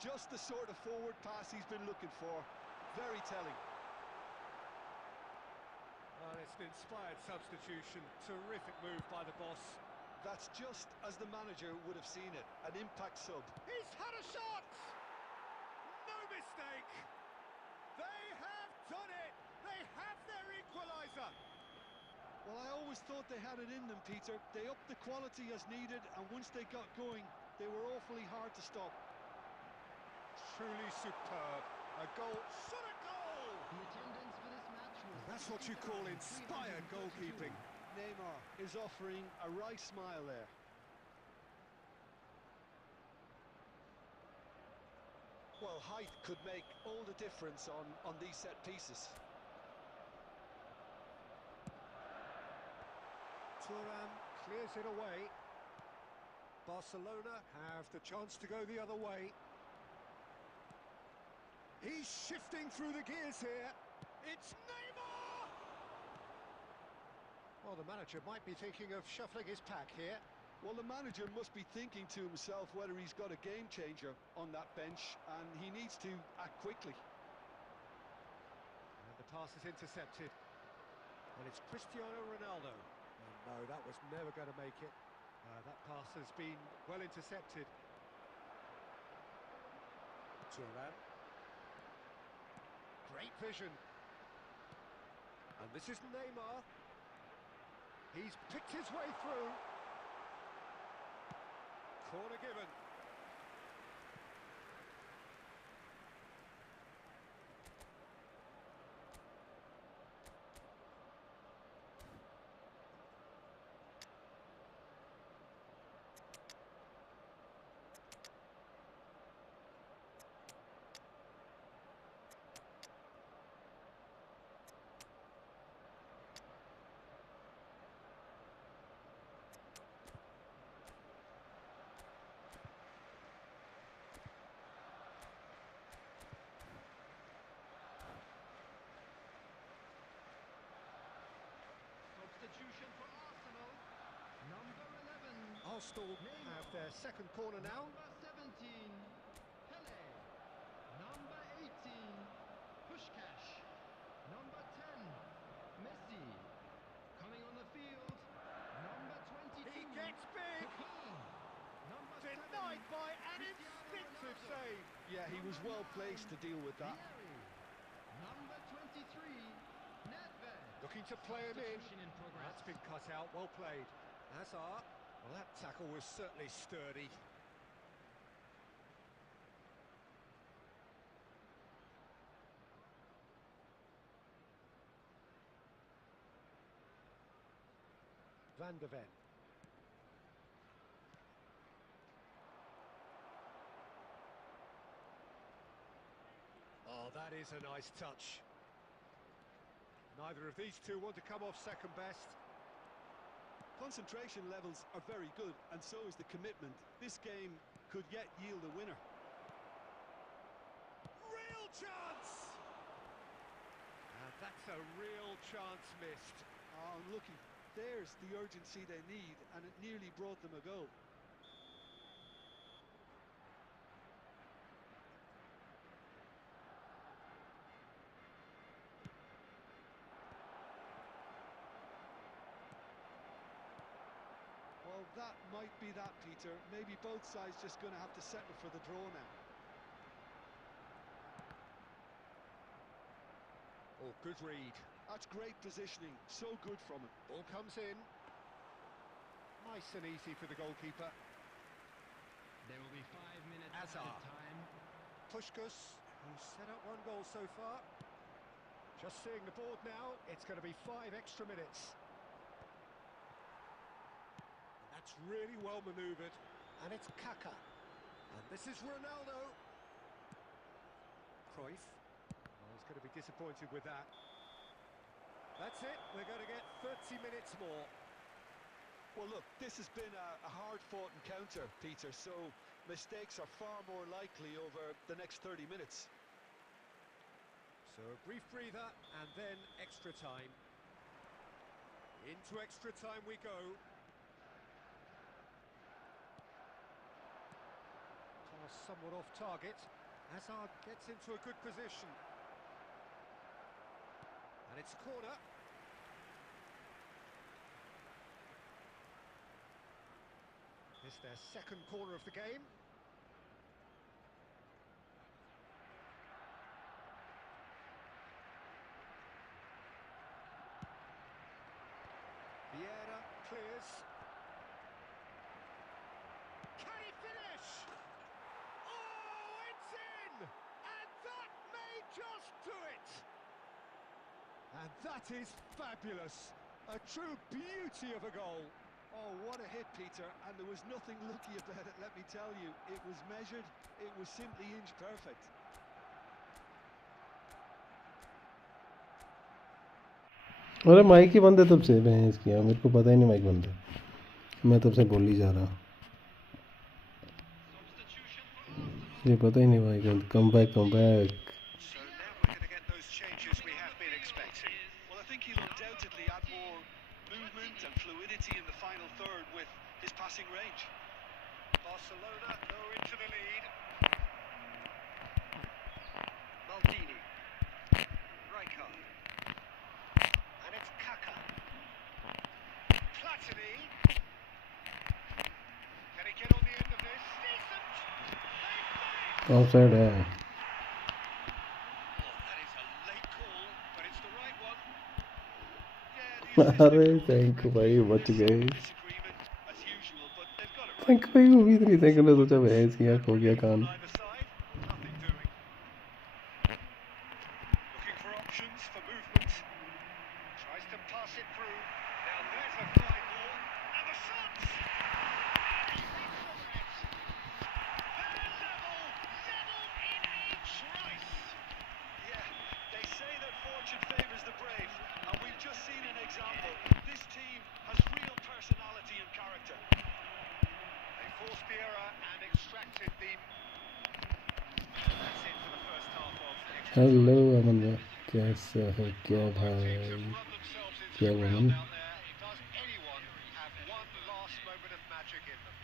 Just the sort of forward pass he's been looking for. Very telling. Well, it's an inspired substitution. Terrific move by the boss. That's just as the manager would have seen it. An impact sub. He's had a shot! No mistake! They have done it! They have their equaliser! Well, I always thought they had it in them, Peter. They upped the quality as needed, and once they got going, they were awfully hard to stop. Truly superb. A goal, shot a goal! The attendance for this match was That's what you call inspired 60,332. goalkeeping. Neymar is offering a wry smile there. Well, height could make all the difference on these set pieces. Thuram clears it away. Barcelona have the chance to go the other way. He's shifting through the gears here. It's Neymar! Well, the manager might be thinking of shuffling his pack here. Well, the manager must be thinking to himself whether he's got a game changer on that bench, and he needs to act quickly. And the pass is intercepted. And it's Cristiano Ronaldo. And no, that was never going to make it. That pass has been well intercepted. Thuram. Great vision. And this is Neymar. He's picked his way through. Corner given. Substitution for Arsenal. Number 11. Arsenal Neymar. have their second corner now. Number 17. Pele. Number 18. Pushkash. Number 10. Messi. Coming on the field. Number 22. He gets big. Packopening. Number 7. Denied by an Cristiano instinctive Ronaldo. save. Yeah, he was well placed to deal with that. Vieri. Number 23. Nedved. Looking to play him in. Substitution in progress. That's been cut out, well played. Hazard. Well, that tackle was certainly sturdy. Van de Ven. Oh, that is a nice touch. Neither of these two want to come off second best. Concentration levels are very good, and so is the commitment. This game could yet yield a winner. Real chance! And that's a real chance missed. Oh, looky, there's the urgency they need, and it nearly brought them a goal. Well, that might be that, Peter. Maybe both sides just going to have to settle for the draw now. Oh, good read. That's great positioning. So good from him. Ball comes in. Nice and easy for the goalkeeper. There will be 5 minutes Hazard. of time. Puskás, who's set up one goal so far. Just seeing the board now, it's going to be 5 extra minutes. And that's really well manoeuvred. And it's Kaká. And this is Ronaldo. Cruyff. Oh, he's going to be disappointed with that. That's it, we're going to get 30 minutes more. Well, look, this has been a hard-fought encounter, Peter, so mistakes are far more likely over the next 30 minutes. So a brief breather and then extra time. Into extra time we go. Pass somewhat off target. Hazard gets into a good position. And it's a corner. It's their second corner of the game. Vieira clears. Can he finish? Oh, it's in! And that may just do it! And that is fabulous. A true beauty of a goal. Oh, what a hit, Peter, and there was nothing lucky about it, let me tell you. It was measured, it was simply inch perfect. अरे mic ही बंद है तब से भैंस किया मेरे को पता ही नहीं माइक बंद है मैं तब से बोल ही जा रहा ये पता ही नहीं माइक बंद come back So now we're going to get those changes we have been expecting. Well, I think he'll undoubtedly add more movement and fluidity in the final third with his passing range. Barcelona go into the lead. Maldini. Rijkaard. And it's Kaká. Platini. Can he get on the end of this? Decent! Offside है Oh, that is a late call, but it's the right one. अरे thank you भाई बच गए Disagreement as usual, but they've got it right. Thank you उम्मीद नहीं था कि मैं सोचा भैंस किया खो गया कान Either side, nothing doing. Looking for options for movement. Tries to pass it through. Now there's a fine ball. And the shot! And he runs the net. They're level in each race. Yeah, they say that fortune favours the brave, and we've just seen an example. This team has real personality and character. They forced the error and extracted the... That's it for the first half of extra time. Hello Aman भाई कैसा है क्या Both भाई teams have run themselves into क्या the ground वमन out there. Does anyone have one last moment of magic in them?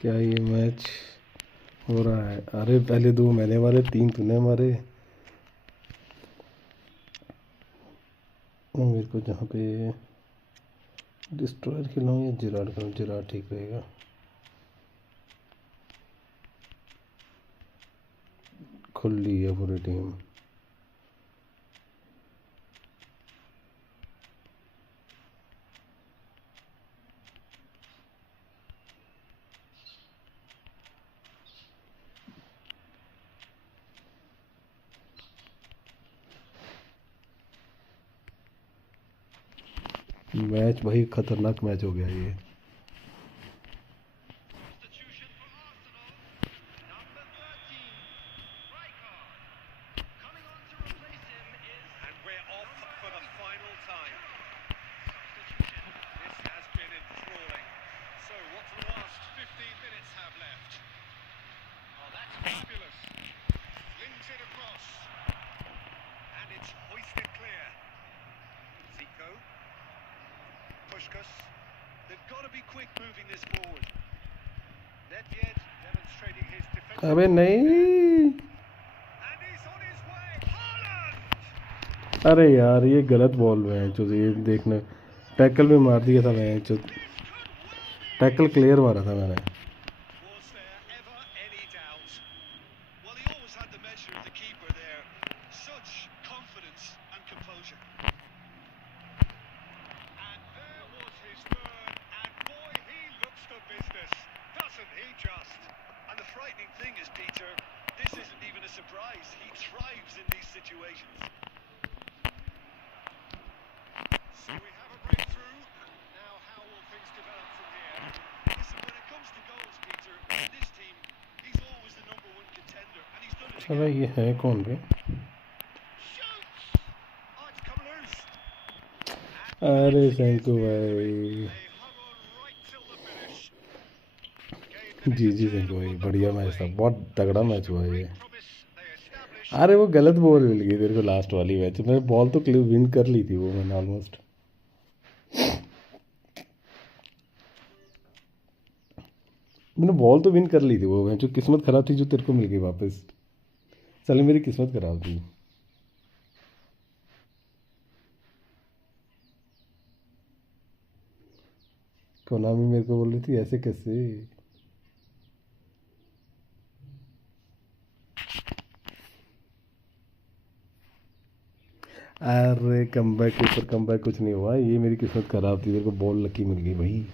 क्या ये match हो रहा है अरे पहले 2 मैंने मारे 3 तूने मारे मेरे को जहाँ पे डिस्ट्रॉयर खिलाऊँ या जिराड करूँ जिराड ठीक रहेगा खुली है पूरी टीम मैच भाई खतरनाक मैच हो गया ये। Substitution for Arsenal. Number 13, Rijkaard. Coming on to replace him is... And we're off for the final time. Substitution. This has been enthralling. So what do the last 15 minutes have left? Oh, that's Fabulous. Flings it across. And it's hoisted clear. Zico. Pushkas. They've got to be quick moving this forward. Nedved demonstrating his defensive. अबे नहीं, And he's on his way. Haaland! अरे यार ये गलत ball में है जो ये देखना, टैकल भी मार दिया था मैं जो, This could well be. Tackle clear मारा था मैंने। Was there ever any doubt? Well, he always had the measure of the keeper there. Such confidence and composure. And there was his third. And boy, he looks the business. Doesn't he just? And the frightening thing is, Peter, this isn't even a surprise. He thrives in these situations. So we have a breakthrough. Now how will things develop from here? Listen, when it comes to goals, Peter, in this team, he's always the number one contender, and he's done it अबे again. ये है कौन बे? Shoots! Oh, it's come loose. अरे सेंकू भाई, They hung on right till the finish. जी जी सेंकू भाई, बढ़िया match था, बहुत तगड़ा मैच हुआ ये। Promise they established. अरे वो गलत बॉल मिल गई तेरे को लास्ट वाली मैच में, बॉल तो क्लिप विन कर ली थी वो मैंने ऑलमोस्ट। मैंने बॉल तो विन कर ली थी वो मैच, जो किस्मत खराब थी जो तेरे को मिल गई वापस। चल मेरी किस्मत खराब थी। कोनामी मेरे को बोल रही थी ऐसे कैसे। अरे कमबैक के ऊपर कमबैक कुछ नहीं हुआ, ये मेरी किस्मत खराब थी, मेरे को बॉल लकी मिल गई भाई।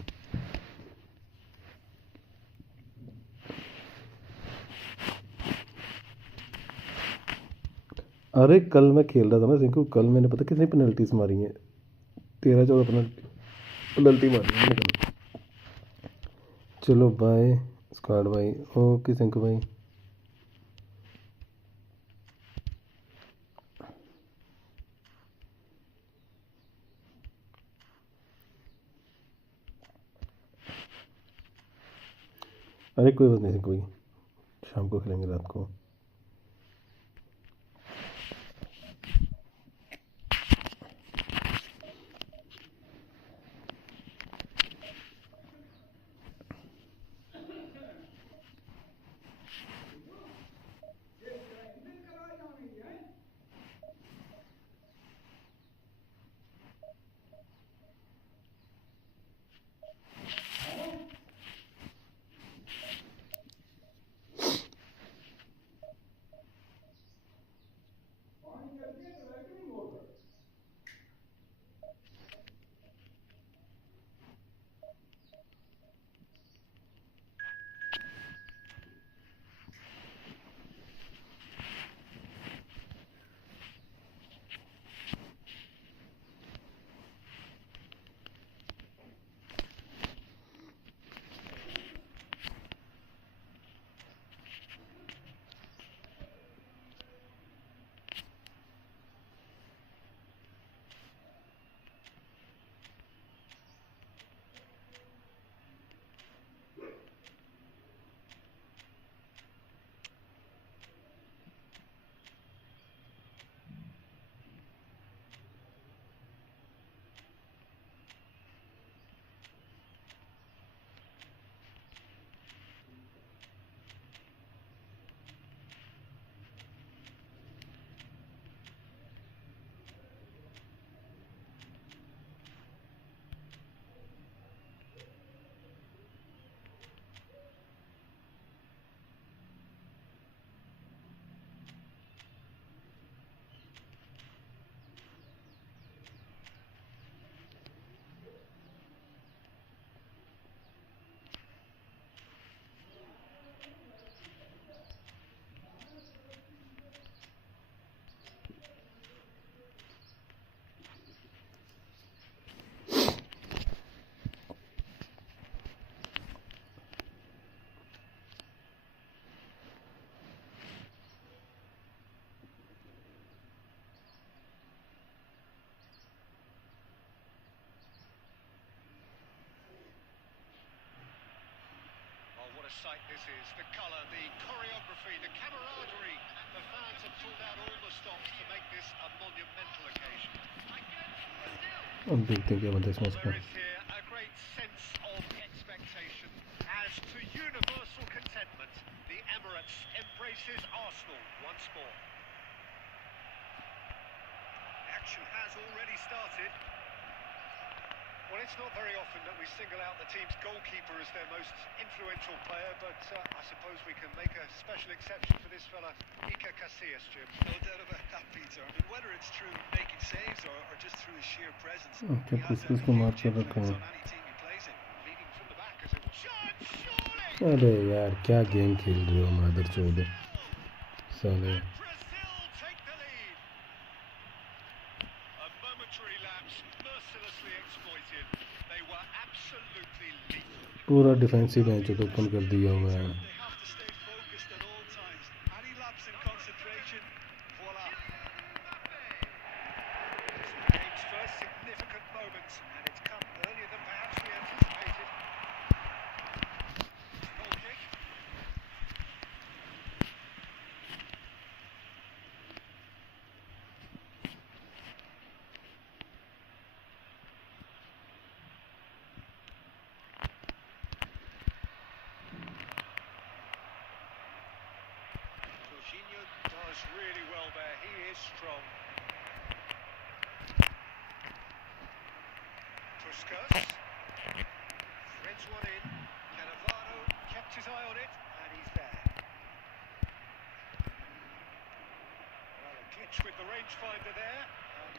अरे कल मैं खेल रहा था ना सिंकू, कल मैंने पता कितनी पेनल्टीज मारी हैं, 13-14 पेनल्टी मारी है मैंने कल। चलो बाय स्क्वाड भाई, ओके सिंकू भाई। अरे कोई बात नहीं सिंकू भाई, शाम को खेलेंगे रात को। a sight this is. The colour, the choreography, the camaraderie. The fans have pulled out all the stops to make this a monumental occasion. अब देखते हैं क्या बनता है इसमें Well, इसका. there is here a great sense of expectation. As to universal contentment, the Emirates embraces Arsenal once more. Action has already started. Well, it's not very often that we single out the team's goalkeeper as their most influential player, but I suppose we can make a special exception for this fella, Iker Casillas, Jim. No doubt about that, Peter. I mean, whether it's through making saves or just through his sheer presence, Okay, he has a कुछ को मार huge कर रखा influence हूँ. on any team he plays in. Leading from the back as a chance, surely! अरे यार क्या game खेल रहे हो मादर चोद साले. And Brazil take the lead. A momentary lapse, mercilessly exploited. They were absolutely lethal. पूरा डिफेंसिव बेंच तो ओपन कर दिया हुआ है. They have to stay focused at all times. Any lapse in concentration, voila. The game's first significant moment, and it's come earlier than perhaps we anticipated. Goal kick. Jorginho does really well there. He is strong. Puskas threads one in. Cannavaro kept his eye on it, and he's there. Well, a glitch with the rangefinder there, and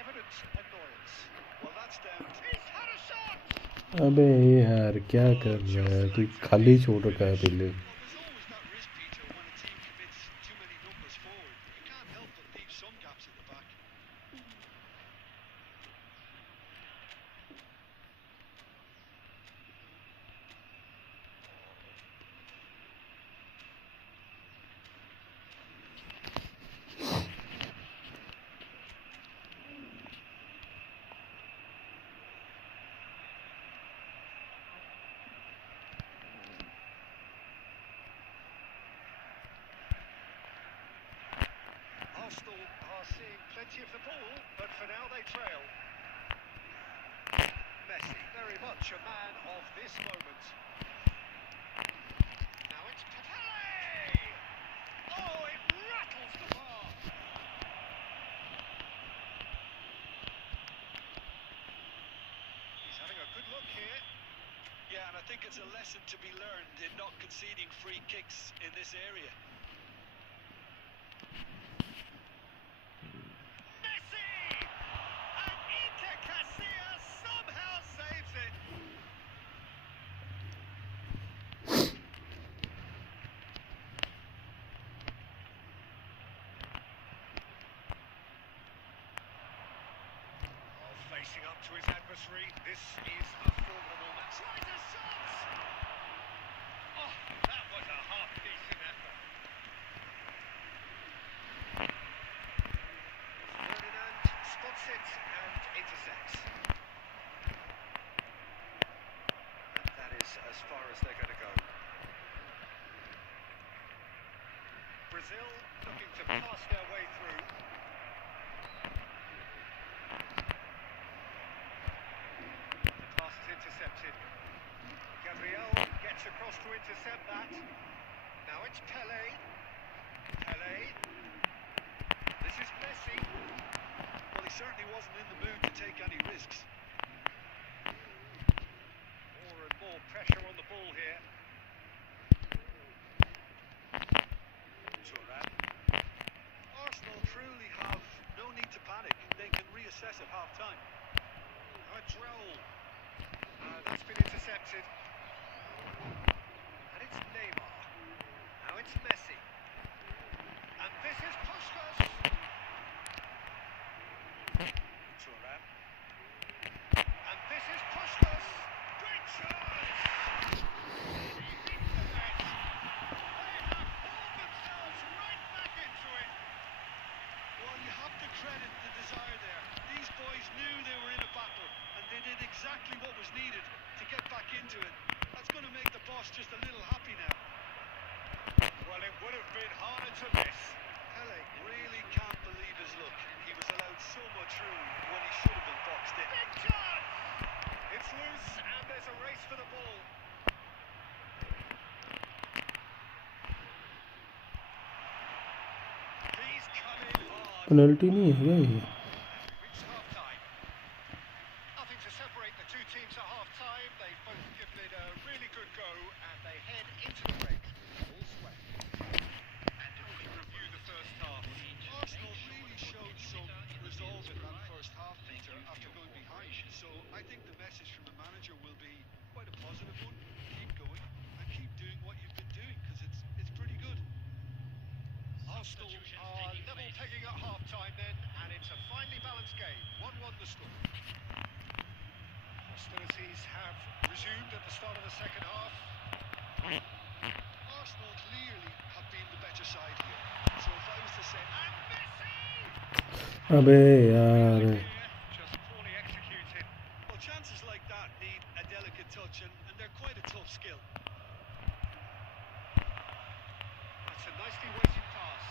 evident annoyance. Well, that's down to He's had a shot! अबे यार क्या कर रहा है कोई खाली छोड़ रखा है पहले. Well, there's always that risk, Peter, when a team commits too many numbers forward. You can't help but leave some gaps at the back. Arsenal are seeing plenty of the ball, but for now they trail. Messi, very much a man of this moment. Now it's Pele! Oh, it rattles the bar! He's having a good look here. Yeah, and I think it's a lesson to be learned in not conceding free kicks in this area. Messi! And Iker Casillas somehow saves it. Facing up to his adversary, this is a formidable match. Tries a shot! Oh, that was a half-decent effort. Ferdinand spots it and intercepts. And that is as far as they're going to go. Brazil looking to pass their way through. Intercepted. Gabriel gets across to intercept that. Now it's Pele. Pele. This is Messi. Well, he certainly wasn't in the mood to take any risks. More and more pressure on the ball here. Thuram. Arsenal truly have no need to panic. They can reassess at half-time. A droll. That's been intercepted. And it's Neymar. Now it's Messi. And this is Puskas. Thuram. And this is Puskas. Great chance! He's into that. They have pulled themselves right back into it. Well, you have to credit the desire there. These boys knew they were in a battle, and they did exactly what was needed to get back into it. That's going to make the boss just a little happy now. Well, it would have been harder to miss. Pele really can't believe his luck. He was allowed so much room when he should have been boxed in. Big chance! It's loose, and there's a race for the ball. He's come in hard. Penalty नहीं है क्या ये? Reached half-time. Nothing to separate the two teams at half-time. They've both given it a really good go, and they head into the break. All square. And if we review the first half, Arsenal really showed some resolve in that first half, Peter, after going behind. So I think the message from the manager will be quite a positive one. Keep going and keep doing what you've been doing, because it's pretty good. Arsenal are level pegging at half-time then, and it's a finely balanced game. 1-1 the score. Hostilities have resumed at the start of the second half. Arsenal clearly have been the better side here. So if I was to say, And Messi! अबे यार Just poorly executed. well, chances like that need a delicate touch, and they're quite a tough skill. That's a nicely weighted pass.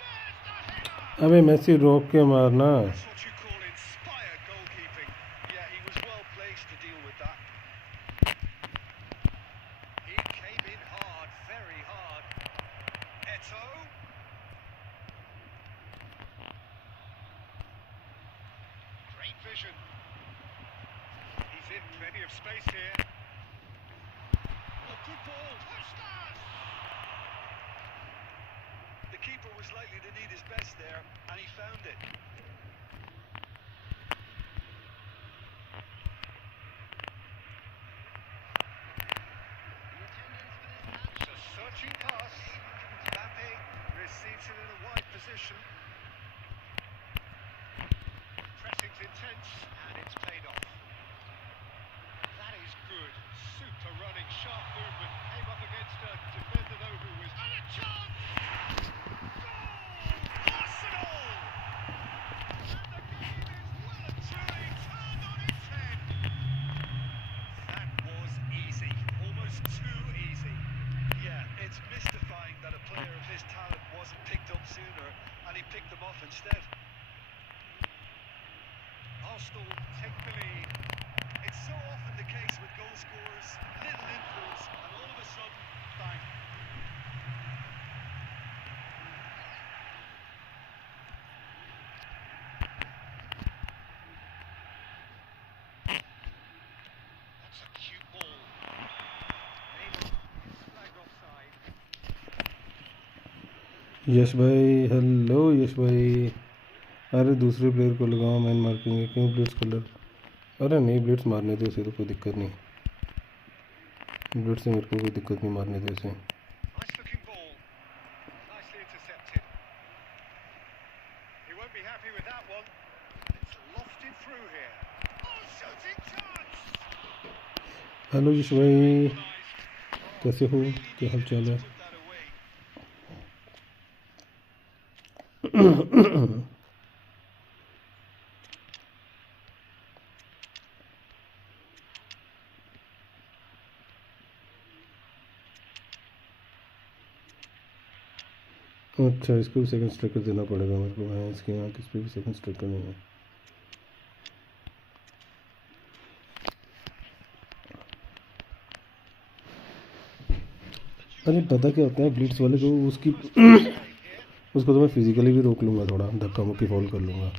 There's the header! अबे Messi रोक के मारना. That's what you call inspired goalkeeping. Yeah, he was well placed to deal with that. He came in hard, very hard. Eto. Great vision. He's in plenty of space here. Oh, good ball. Puskas! The keeper was likely to need his best there, and he found it. It's a searching pass. Mbappe receives it in a wide position. Pressing's intense, and it's paid off. That is good. Super running, sharp movement. Came up against a defender, though, who was... And a chance! Goal! Arsenal! And the game is well and truly turned on its head. That was easy. Almost too easy. Yeah, it's mystifying that a player of his talent wasn't picked up sooner, and he picked them off instead. Arsenal take the lead. It's so often the case with goal scorers, little influence, and all of a sudden, bang. That's a cute ball. Neymar flagged offside. यश भाई hello Yash भाई. अरे दूसरे player को लगाओ man marking है. क्यों Blitz colour? अरे नहीं ब्लिट्स मारने दो उसे, तो कोई दिक्कत नहीं. ब्लिट्स से मेरे को कोई दिक्कत नहीं, मारने दो उसे. Nice looking ball. Nicely intercepted. He won't be happy with that one. It's lofted through here. Oh, shooting chance! Hello Yash भाई, कैसे हो? क्या हाल चाल है? Put that away. अच्छा, इसको भी सेकंड स्ट्राइकर देना पड़ेगा मेरे को. मैं इसके यहाँ किस पे भी सेकंड स्ट्राइकर नहीं है. अरे पता क्या होता है ब्लिट्स वाले को, उसकी उसको तो मैं फिजिकली भी रोक लूँगा, थोड़ा धक्का मुक्की फॉल कर लूँगा.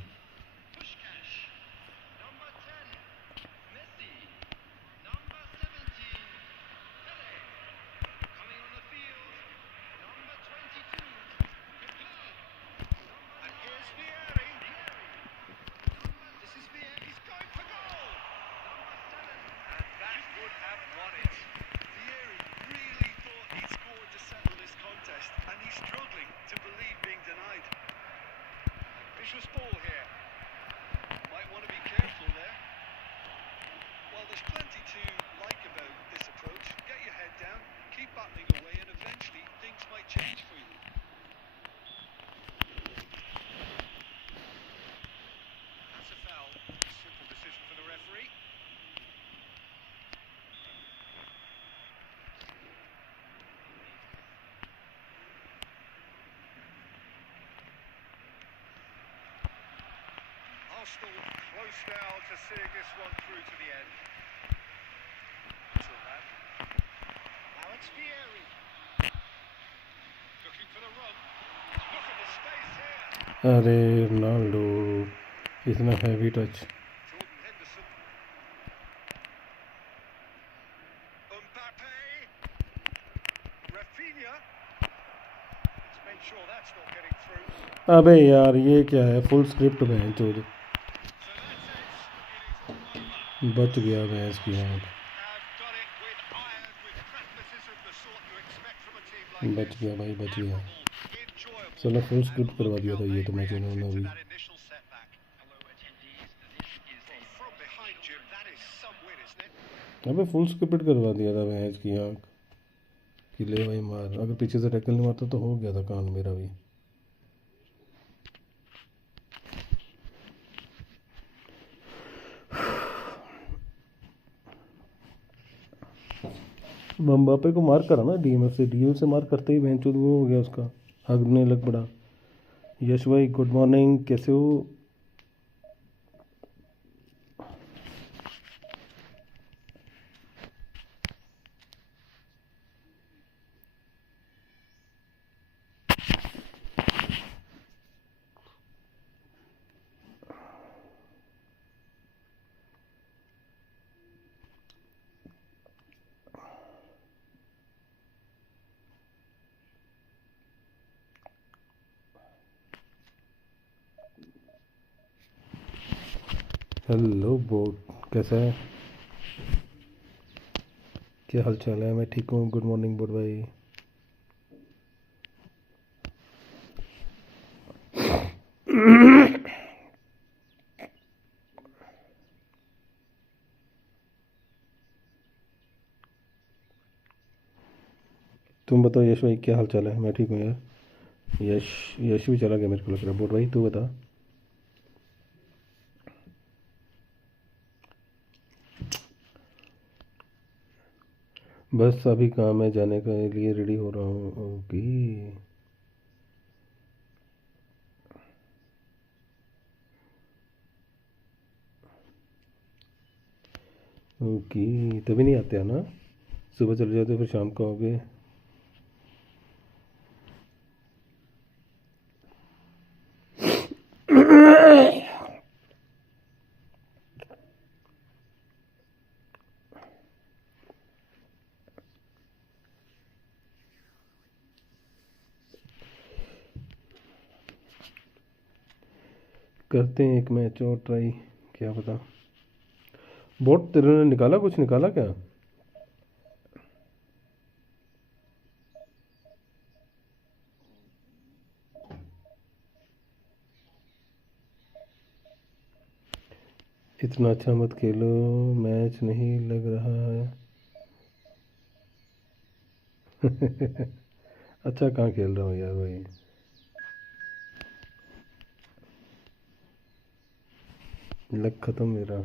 Vicious ball here. Might want to be careful there. Well, there's plenty to like about this approach. Get your head down, keep battling away, and eventually things might change for you. That's a foul. Simple decision for the referee. Arsenal close now to seeing this one through to the end. Now it's Vieri. Looking for the run. Look at the space here. अरे Ronaldo इतना heavy touch. Jordan Henderson. Mbappe. Rafinha. Let's make sure that's not getting through. अबे यार ये क्या है, full script भैंस चोद. So that's it. It is all over. बच गया भैंस की आँख. Have done it with iron, with pragmatism, the sort you expect from a team like बच this. गया भाई, बच गया. Enjoyable. चलो फुल स्क्रिप्ट करवा दिया था ये तो मैं चैनल में भी. That initial setback. From behind you, that is some win, isn't it? अबे फुल स्क्रिप्ट करवा दिया था भैंस की आँख कि ले भाई मार. अगर पीछे से टैकल नहीं मारता तो हो गया था कान मेरा भी. मम्बापे को मार करा ना डीएमएफ से मार करते ही भैंचोद वो हो गया, उसका हगने लग पड़ा. यश भाई गुड मॉर्निंग, कैसे हो? हेलो बोट, कैसा है, क्या हाल चाल है? मैं ठीक हूँ. गुड मॉर्निंग बोट भाई. तुम बताओ यश भाई क्या हाल चाल है? मैं ठीक हूँ यार. यश भी चला गया मेरे को लग रहा है. बोट भाई तू बता. बस अभी काम है, जाने के लिए रेडी हो रहा हूँ. ओके ओके, तभी नहीं आते हैं ना. सुबह चले जाते फिर शाम को आओगे. करते हैं एक मैच और ट्राई, क्या पता. बोट तेरे ने निकाला, कुछ निकाला क्या? इतना अच्छा मत खेलो, मैच नहीं लग रहा है. अच्छा कहाँ खेल रहा हूँ यार भाई. लग ख़त्म मेरा.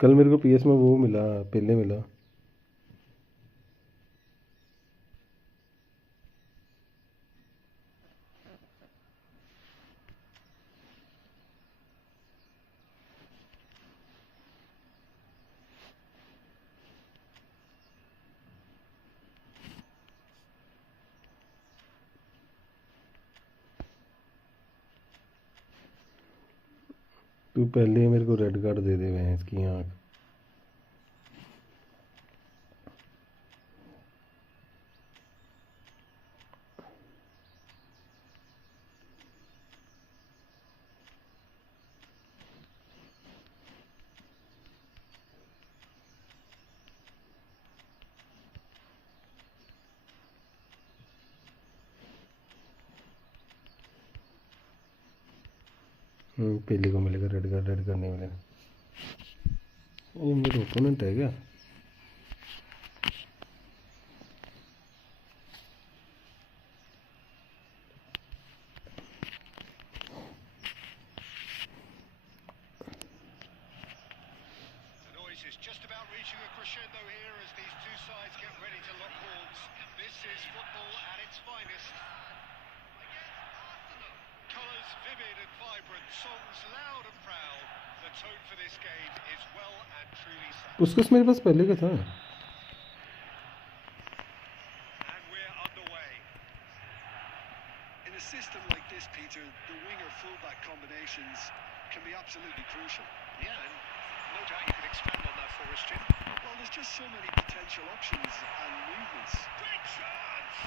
कल मेरे को पीएस में वो मिला, पेले मिला. तू पहले ही मेरे को रेड कार्ड दे दे भैंस की आँख. पहले को मिलेगा रेड कार्ड नहीं मिलेगा. ये मेरा ओपोनेंट है क्या? The noise is just about reaching a crescendo here as these two sides get ready to lock horns. This is football at its finest. Colours vivid and vibrant. vibrant, songs loud and proud. The tone for this game is well and truly set. उसका मेरे पास पहले का था. And we're underway. In a system like this, Peter, the winger-fullback combinations can be absolutely crucial. Yeah, and no doubt you can expand on that for us, Jim. Well, there's just so many potential options and movements. Great chance!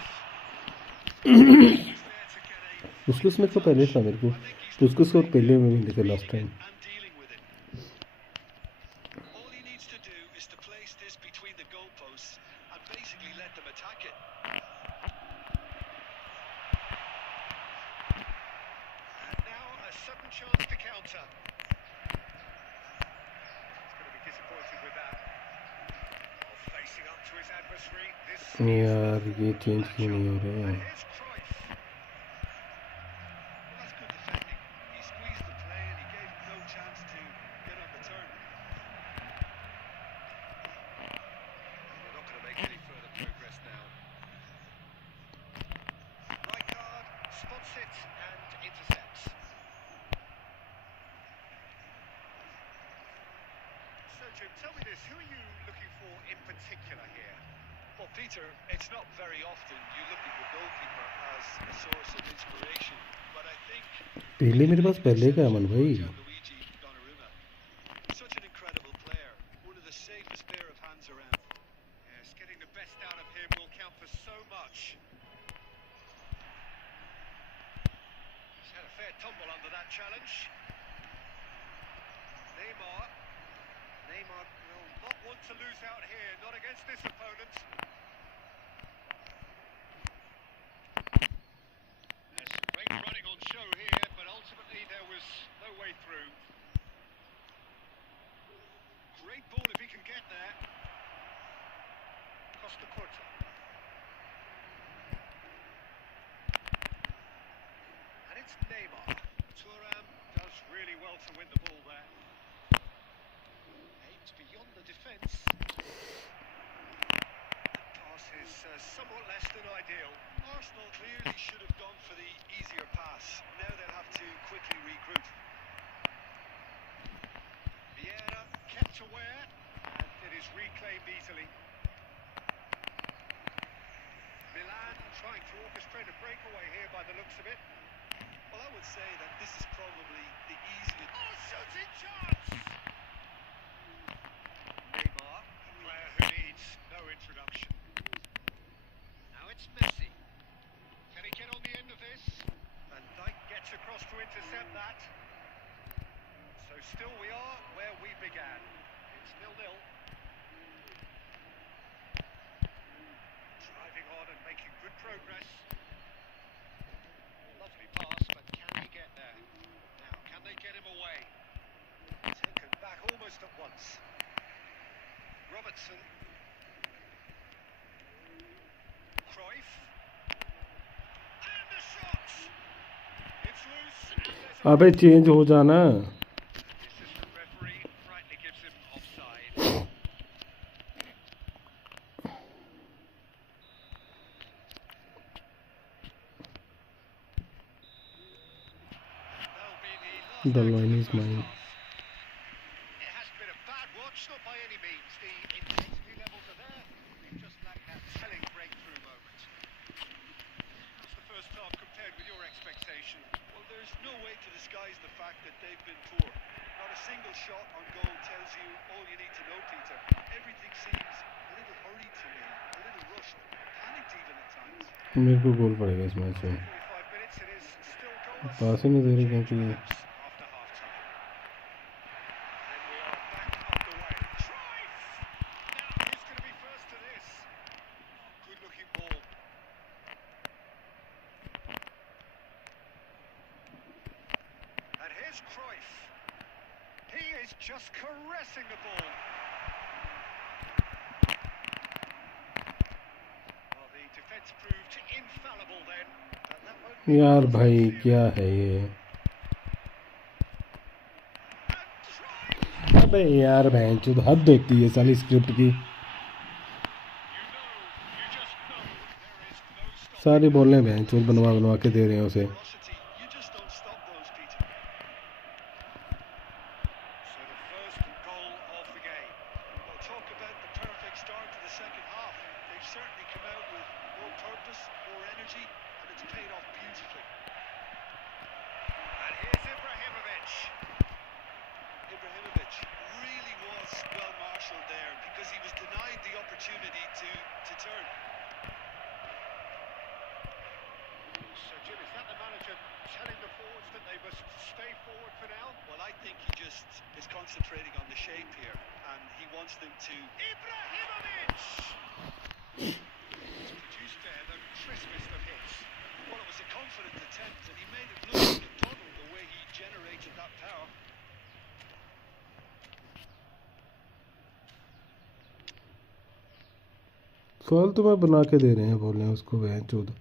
He's there to get a उसका मेरे को पहले था मेरे को. उसका score पहले में नहीं देखा last time. and dealing with it. All he needs to do is to place this between the goalposts and basically let them attack it. And now a sudden chance to counter. He's going to be disappointed with that. Oh, facing up to his adversary. This यार ये change क्यों नहीं हो रहा है? and here's Cruyff. Well, that's good defending. He squeezed the play and he gave him no chance to get on the turn. They're not going to make any further progress now. Right card, spots it and intercepts. So Jim, tell me this, who are you looking for in particular here? Well, Peter, it's not very often you look at the goalkeeper as a source of inspiration, but I think पहले मेरे पास पहले का अमन भाई. Luigi Donnarumma. Such an incredible player, one of the safest pair of hands around. Yes, getting the best out of him will count for so much. He's had a fair tumble under that challenge. Neymar will not want to lose out here, not against this opponent. There's some great running on show here, but ultimately there was no way through. Great ball if he can get there. Costa Curta. And it's Neymar. Thuram does really well to win the ball there. Aims beyond the defence. Pass is somewhat less than ideal. Arsenal clearly should have gone for the easier pass. Now they'll have to quickly regroup. Vieira kept aware, and it is reclaimed easily. Milan trying to orchestrate a breakaway here by the looks of it. Well, I would say that this is probably the easiest. Oh, shooting chance! Neymar, a player who needs no introduction. Now it's Messi. Can he get on the end of this? Van Dijk gets across to intercept that. So still we are where we began. It's 0-0. Driving on and making good progress. Lovely pass, but can he get there? Now, can they get him away? Taken back almost at once. Robertson. Cruyff. And the shot! It's loose and there's a... अबे change हो जाना. The assistant referee rightly gives him offside. That'll be the last The act of line the is first mine. half. It hasn't been a bad watch, not by any means. The intensity levels are there. We've just lacked that telling breakthrough moment. How's the first half compared with your expectation? Well, there's no way to disguise the fact that they've been poor. Not a single shot on goal tells you all you need to know, Peter. Everything seems a little hurried to me, a little rushed, panicked even at times. मेरे को गोल पड़ेगा इस match में. 45 minutes, it is still goalless. पास ही नहीं दे रहे क्योंकि After half-time. And we are back underway. Cruyff! Now, who's going to be first to this? Oh, good-looking ball. And here's Cruyff. He is just caressing the ball. Well, the defence proved infallible then. But that won't be यार the भाई last क्या है ये? And Cruyff! अबे यार बहन चोद हद होती है साली स्क्रिप्ट की. सारे बोलने बहन चोद बनवा बनवा के दे रहे हैं उसे. Velocity, you just don't stop those, Peter. stay forward for now. Well, I think he just is concentrating on the shape here, and he wants them to... Ibrahimovic! He's produced there the crispest of hits. Well, it was a confident attempt, and he made it look like a tunnel the way he generated that power. Fall तो मैं बना के दे रहे हैं, बोल रहे हैं उसको वह 14.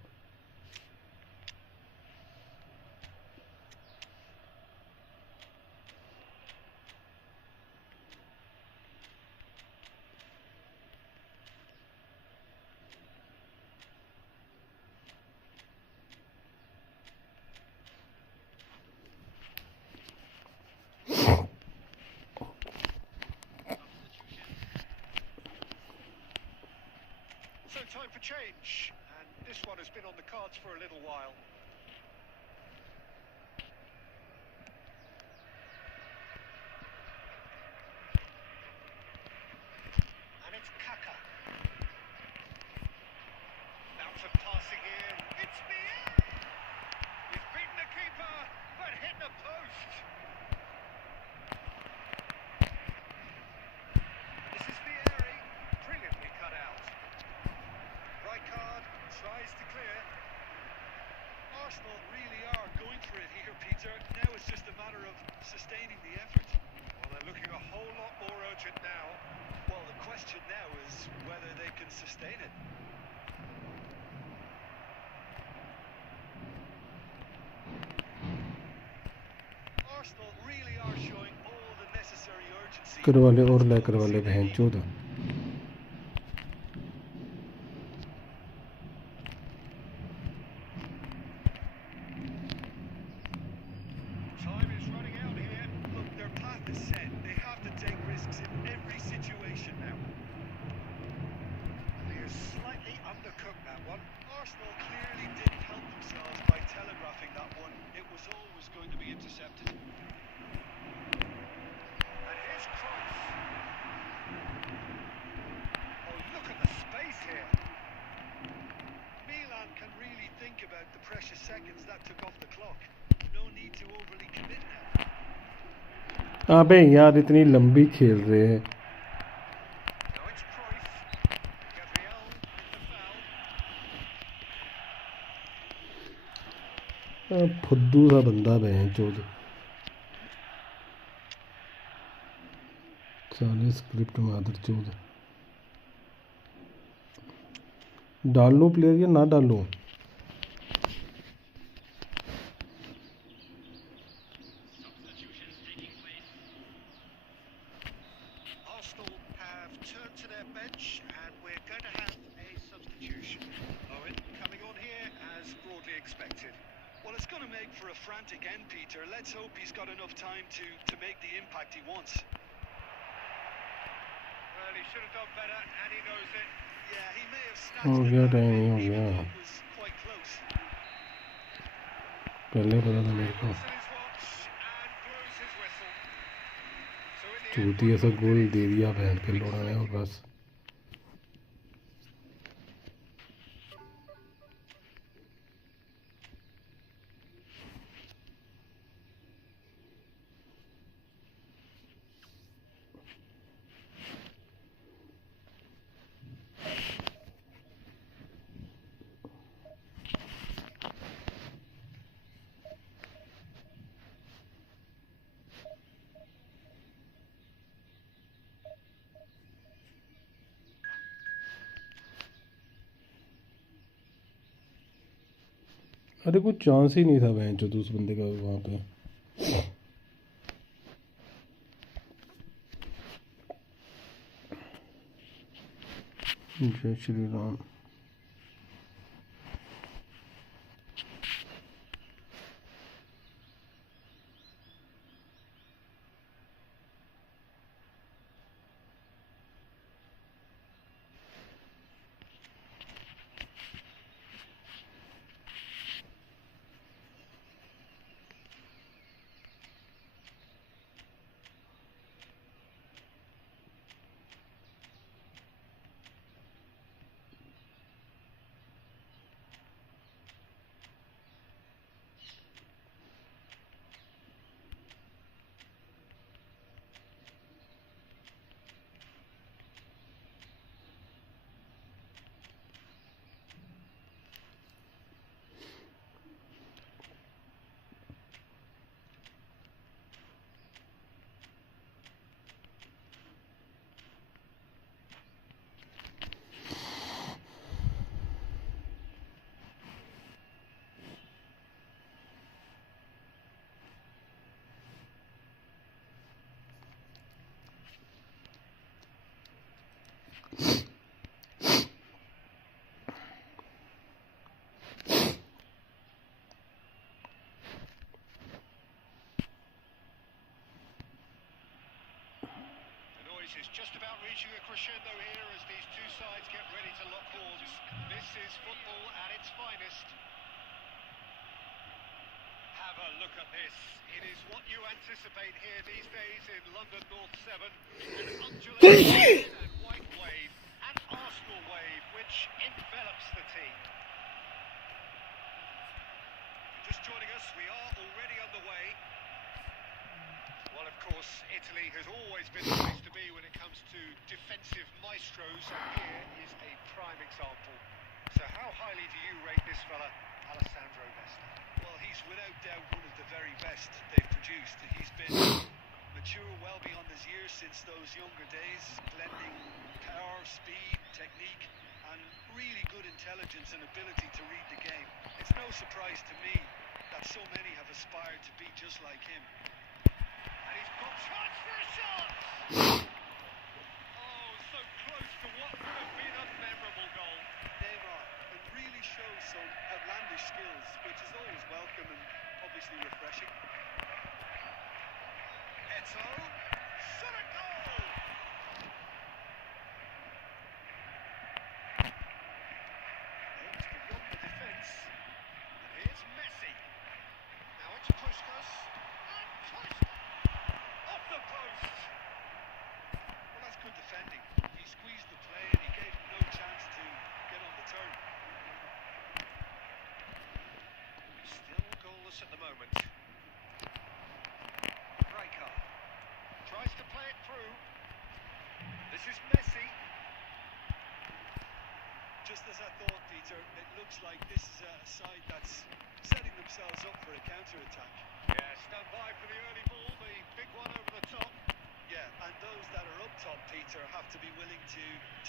So time for change, and this one has been on the cards for a little while. And it's Kaka. Bounce of passing here. It's Vedio! He's beaten the keeper, but hit the post. This is Vedio, brilliantly cut out. Rijkaard tries to clear. Arsenal really are going for it here, Peter. Now it's just a matter of sustaining the effort. Well, they're looking a whole lot more urgent now. Well, the question now is whether they can sustain it. Arsenal really are showing all the necessary urgency. करवा ले और ले करवा ले बहन 14. Time is running out here. Look, their path is set. They have to take risks in every situation now. He has slightly undercooked that one. Arsenal clearly didn't help themselves by telegraphing that one. It was always going to be intercepted. And here's Cruyff. Oh, look at the space here. Milan can really think about the precious seconds that took off the clock. No need to overly commit now. अबे यार इतनी लंबी खेल रहे हैं. Now it's Cruyff. Gabriel with the foul. फुद्दू सा बंदा बहन 14. साले स्क्रिप्ट मादर 14. डाल लो प्लेयर या ना डालो. Arsenal have turned to their bench, and we're going to have a substitution. Owen coming on here as broadly expected. Well, it's going to make for a frantic end, Peter. Let's hope he's got enough time to make the impact he wants. Well, he should have done better, and he knows it. Yeah, he may have हो snatched गया it back, time, हो even गया. though it was quite close. पहले पता था मेरे को. Looks at his watch and blows his whistle. So in the end, चूती ऐसा गोल दे दिया बहन के लोड़ा ने और बस. अरे कुछ चांस ही नहीं था बहन जो उस बंदे का वहाँ पे. जय Shri Ram. This is just about reaching a crescendo here as these two sides get ready to lock horns. This is football at its finest. Have a look at this. It is what you anticipate here these days in London North 7. An undulating and white wave, an Arsenal wave which envelops the team. Just joining us, we are already underway. Well, of course, Italy has always been the place to be when it comes to defensive maestros, and here is a prime example. So how highly do you rate this fella, Alessandro Nesta? Well, he's without doubt one of the very best they've produced. He's been mature well beyond his years since those younger days, blending power, speed, technique, and really good intelligence and ability to read the game. It's no surprise to me that so many have aspired to be just like him. And he's got chance for a shot! Oh, so close to what would have been a memorable goal. Neymar, and really shows some outlandish skills, which is always welcome and obviously refreshing. Eto, shot a goal! Aims beyond the defence. And here's Messi. Now it's Puskas. And Puskas! Off the post! Well, that's good defending. He squeezed the play and he gave him no chance to get on the turn. Still goalless at the moment. Rijkaard tries to play it through. This is Messi. Just as I thought, Peter, it looks like this is a side that's setting themselves up for a counter-attack. Yeah, stand by for the early ball, the big one over the top. Yeah, and those that are up top, Peter, have to be willing to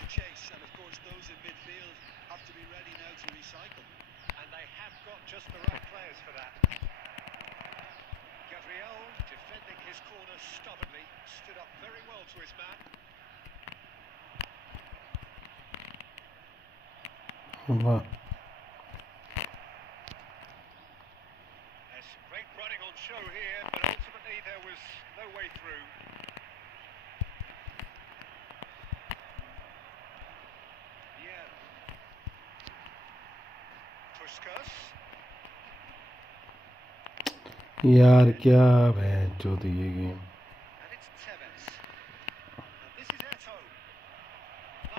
chase, and of course those in midfield have to be ready now to recycle. And they have got just the right players for that. Gabriel, defending his corner stubbornly, stood up very well to his man. वाह There's some great running on show here, but ultimately there was no way through. Yeah. Puskas. यार क्या जो थी ये game And it's Tevez. And this is Eto.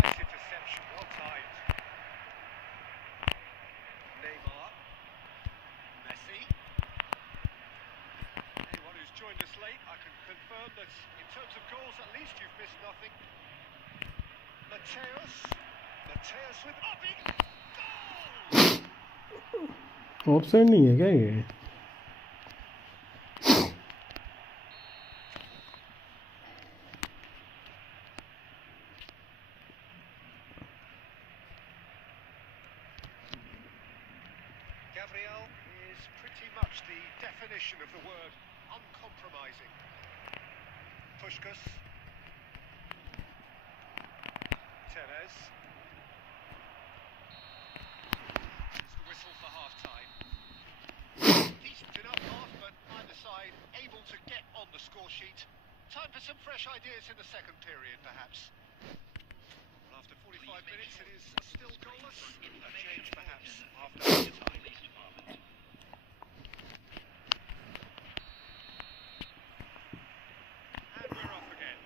Nice interception, well timed. Neymar. Messi. Anyone who's joined us late, I can confirm that in terms of goals, at least you've missed nothing. Mateus. Mateus with upping. Goal! Offside नहीं है क्या ये Gabriel is pretty much the definition of the word uncompromising. Puskas. Tevez. It's the whistle for half-time. Decent enough half, but neither side able to get on the score sheet. Time for some fresh ideas in the second period, perhaps. Well, after 45 minutes, it is still goalless. A change, perhaps, after half-time. And we're off again.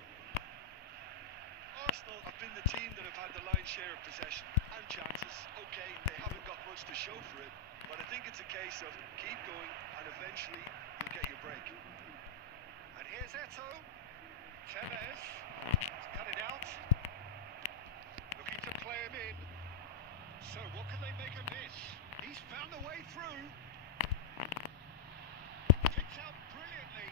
Arsenal have been the team that have had the lion's share of possession and chances. Okay, they haven't got much to show for it, but I think it's a case of keep going and eventually you'll get your break. And here's Eto. Tevez. He's cut it out. Looking to play him in. So what can they make of this? He's found a way through. Picked out brilliantly.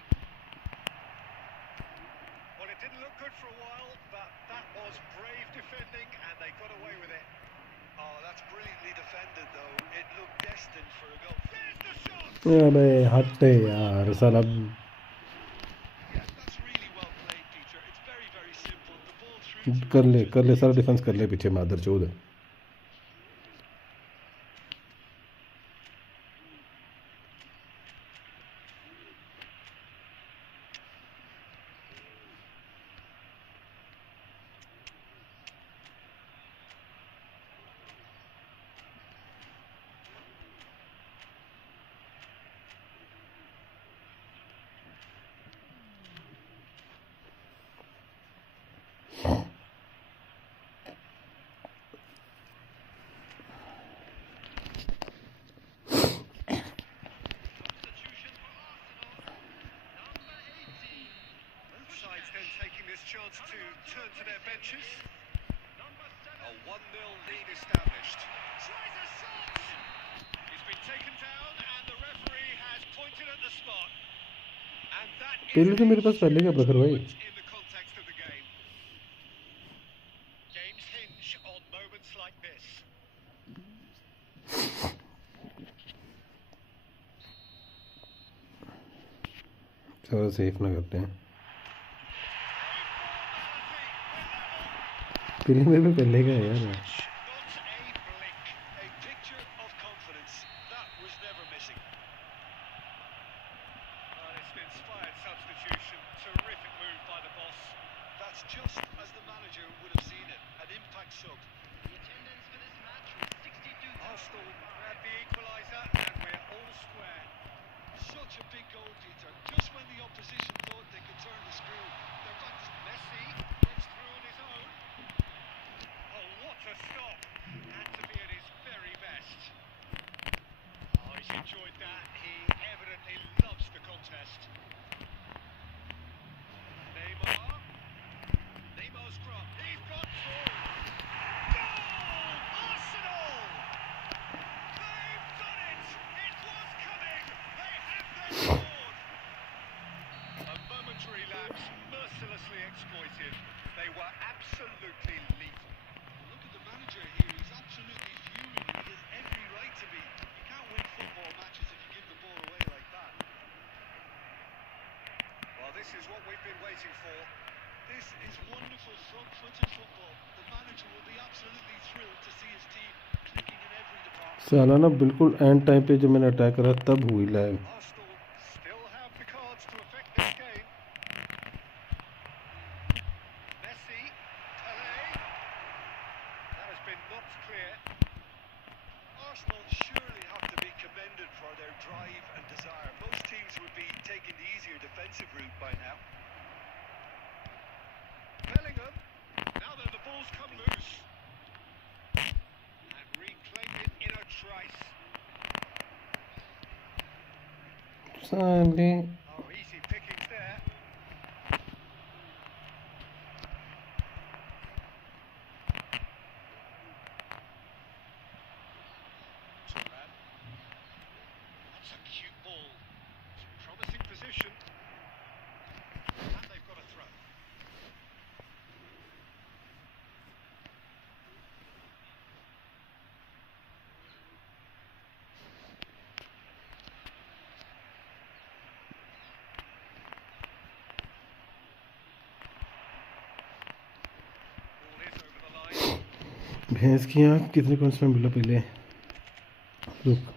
Well, it didn't look good for a while, but that was brave defending and they got away with it. Oh, that's brilliantly defended though. It looked destined for a goal. There's the shot! अबे हटते यार साला Yeah, that's really well played, Peter. It's very, very simple. The ball through to कर ले सारा defence कर ले पीछे मादर चौध chance to turn to their benches. Number 7. A 1-0 lead established. Tries a shot! He's been taken down and the referee has pointed at the spot. And that is पहले तो मेरे पास पहले का प्रखर भाई in the context of the game. Games hinge on moments like this. चलो safe ना करते हैं पहले मेरे पे पहले का है यार Not a blink. A picture of confidence. That was never missing. It's an inspired substitution. Terrific move by the boss. That's just as the manager would have seen it. An impact sub. The attendance for this match was 62,000. Arsenal grab the equaliser and we're all square. Such a big goal, Peter. Just when the opposition thought they could turn the screw, they're back to Messi breaks through on his own. Oh, what a stop. Had to be at his very best. Oh, he's enjoyed that. He evidently loves the contest. Neymar's cross. He's got through. Goal! Arsenal! They've done it! It was coming! They have their reward! A momentary lapse mercilessly exploited. They were absolutely lethal. Look at the manager here. He's absolutely fuming. He has every right to be. You can't win football matches if you give the ball away like that. Well, this is what we've been waiting for. This is wonderful front-footed football. The manager will be absolutely thrilled to see his team clicking in every department. सालाना बिल्कुल and time पे जब मैंने attack करा तब हुई live Arsenal still have the cards to affect this game. Messi, Pele. That has been knocked clear. Arsenal surely have to be commended for their drive and desire. Most teams would be taking the easier defensive route by now. Bellingham. Now then, the ball's come loose. And reclaimed it in a trice. साले Oh, easy pickings there. That's a cute ball. Promising position. And they've got a throw. Ball is over the line. भैंस की आँख कितने कौन में मिला पहले रुक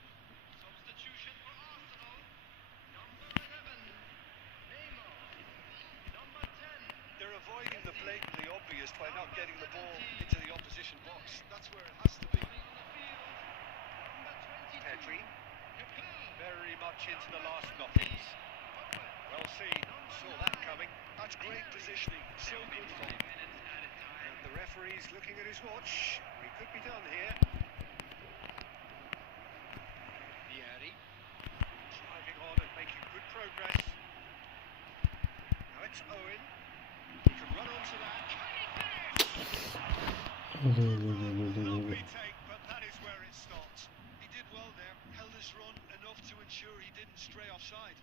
Substitution for Arsenal. Number 11. Neymar. Number 10. They're avoiding the blatantly obvious by not getting the ball into the opposition box. That's where it has to be. On the field. Number 22. Pedri. Kaká. Very much into the last knockings. Well seen. Saw that coming. That's great positioning. So good fun. And the referee's looking at his watch. We could be done here. Vieri. Driving on and making good progress. Now it's Owen. He can run onto that. Can he finish? Lovely take, but that is where it stops. He did well there. Held his run enough to ensure he didn't stray offside.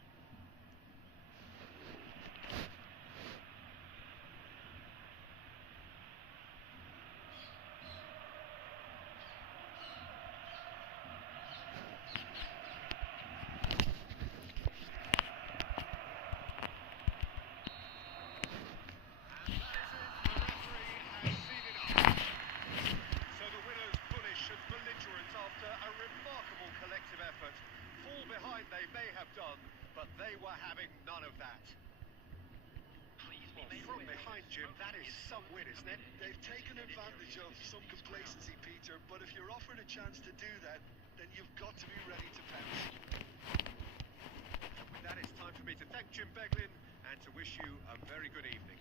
And that is it. The referee has seen it up. line, Jim. That is some win, isn't it? They've taken advantage of some complacency, Peter, but if you're offered a chance to do that, then you've got to be ready to pounce. With that, it's time for me to thank Jim Beglin and to wish you a very good evening.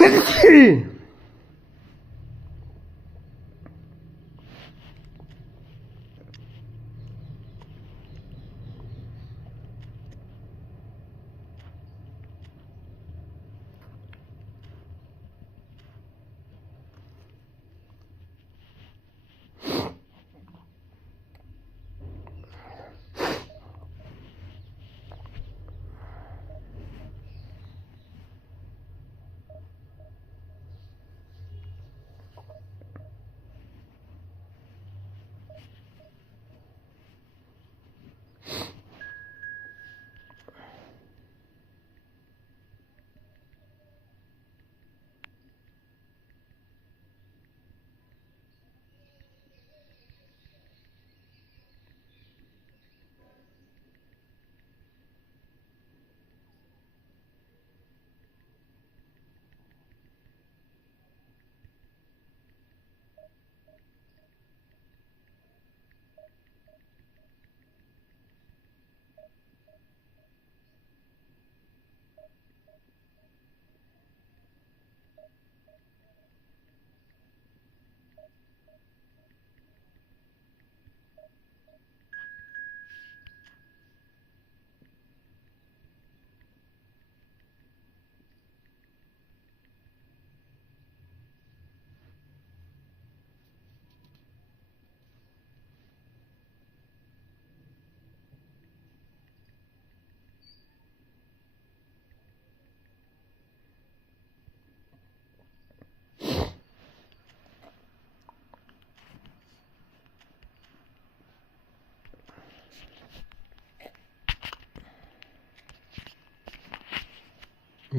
17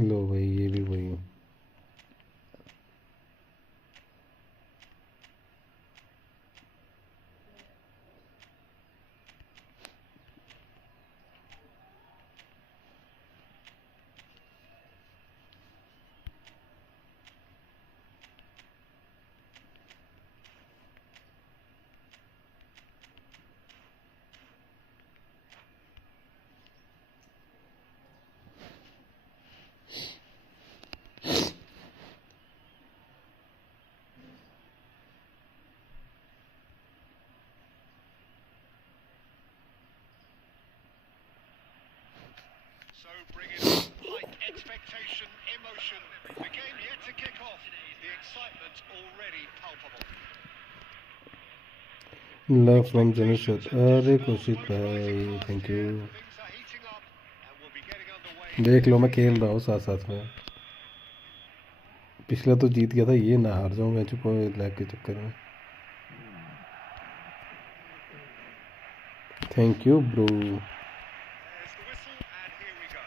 लो भाई ये भी वही है। So bring it on, height, expectation, emotion. The game yet to kick off. The excitement already palpable. Love from general. अरे कोशिश भाई thank you. Things are heating up and we'll be getting underway. देख लो मैं खेल रहा हूँ साथ साथ में। पिछला तो जीत गया था, ये ना हार जाऊँ मैं चुप लैग के चक्कर में। Thank you bro. There's the whistle and here we go.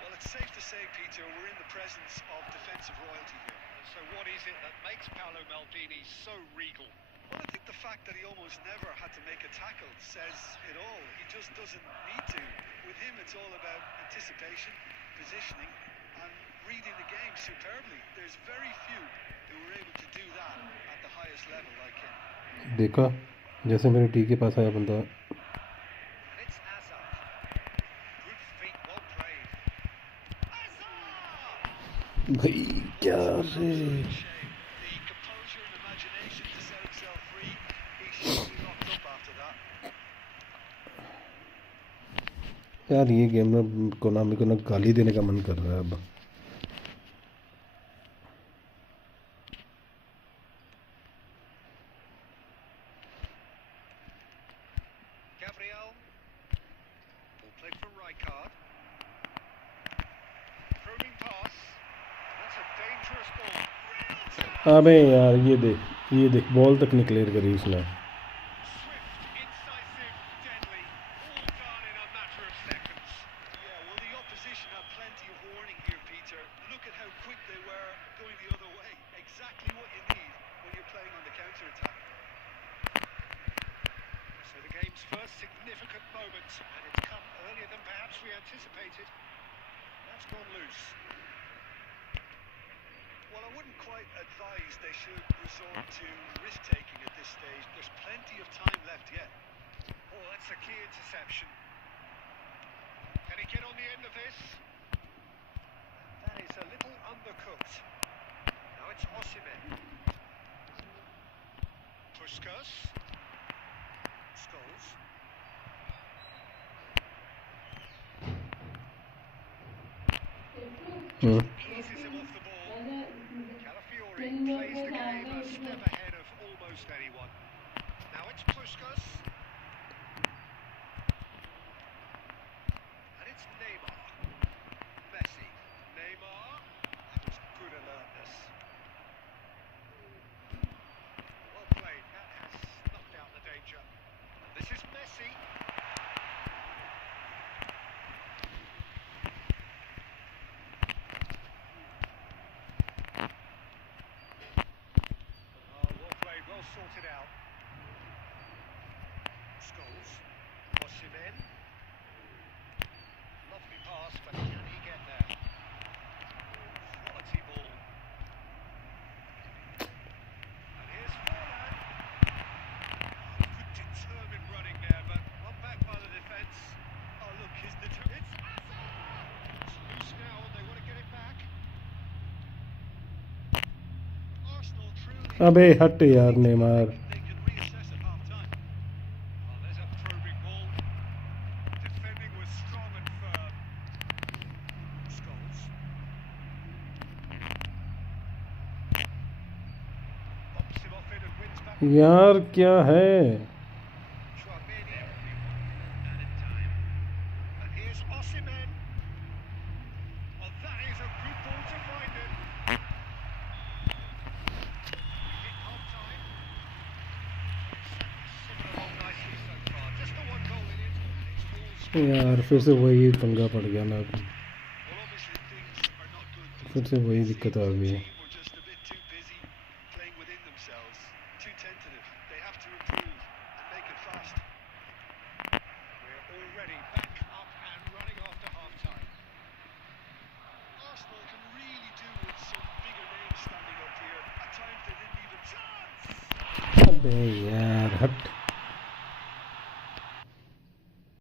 Well, it's safe to say, Peter, we're in the presence of defensive royalty here. So what is it that makes Paolo Maldini so regal? Well, I think the fact that he almost never had to make a tackle says it all. He just doesn't need to. With him, it's all about anticipation, positioning, and reading the game superbly. There's very few who were able to do that at the highest level like him. देखा जैसे मेरे T के पास आया बंदा। It's Azar. Good feet, well played. Azar! भाई क्या रे। The composure and imagination to set himself free. He should be locked up after that. यार ये गेम में कोनामी को ना गाली देने का मन कर रहा है अब। Gabriel. Ball played for Rijkaard. Pruning pass. That's a dangerous ball. अबे यार ये देख बॉल तक नहीं क्लियर करी उसने। Swift, incisive, deadly. All done in a matter of seconds. Yeah, well, the opposition had plenty of warning here, Peter. Look at how quick they were going the other way. Exactly what you need when you're playing on the counter-attack. So the game's first significant moment, and it's come earlier than perhaps we anticipated. That's gone loose. Well, I wouldn't quite advise they should resort to risk-taking at this stage. There's plenty of time left yet. Oh, that's a key interception. Can he get on the end of this? That is a little undercooked. Now it's Osimhen. Puskas. Scholes. Eases him off the ball. Calafiori plays the game a step ahead of almost anyone. Now it's Puskas. And it's Neymar. Messi. Neymar. That was good alertness. Well played. That has knocked out the danger. And this is Messi. Well played, well sorted out. Scholes. Osimhen. Lovely pass, but can he get there? Quality ball. And here's Forlan. Good determined running there, but one back by the defence. Oh look, it's Hazard! It's loose now, they want to get it back. Arsenal truly... अबे हट यार Neymar. They can reassess at half-time. Oh, there's a probing ball. Defending was strong and firm. Scholes. Bumps him off it and wins back. यार क्या है? Chouameni. Added time. And here's Osimhen. Oh, that is a good ball to find him. We hit half-time. Simming along nicely so far. Just the one goal in it. And it's all scored. यार फिर से वही पंगा पड़ गया ना। Well, obviously things are not good. फिर से वही दिक्कत आ गई। The team were just a bit too busy playing within themselves, too tentative. They have to improve and make it fast. We're already back up and running after half-time. Arsenal can really do with some bigger names standing up here. At times they didn't even chance. अबे यार हट।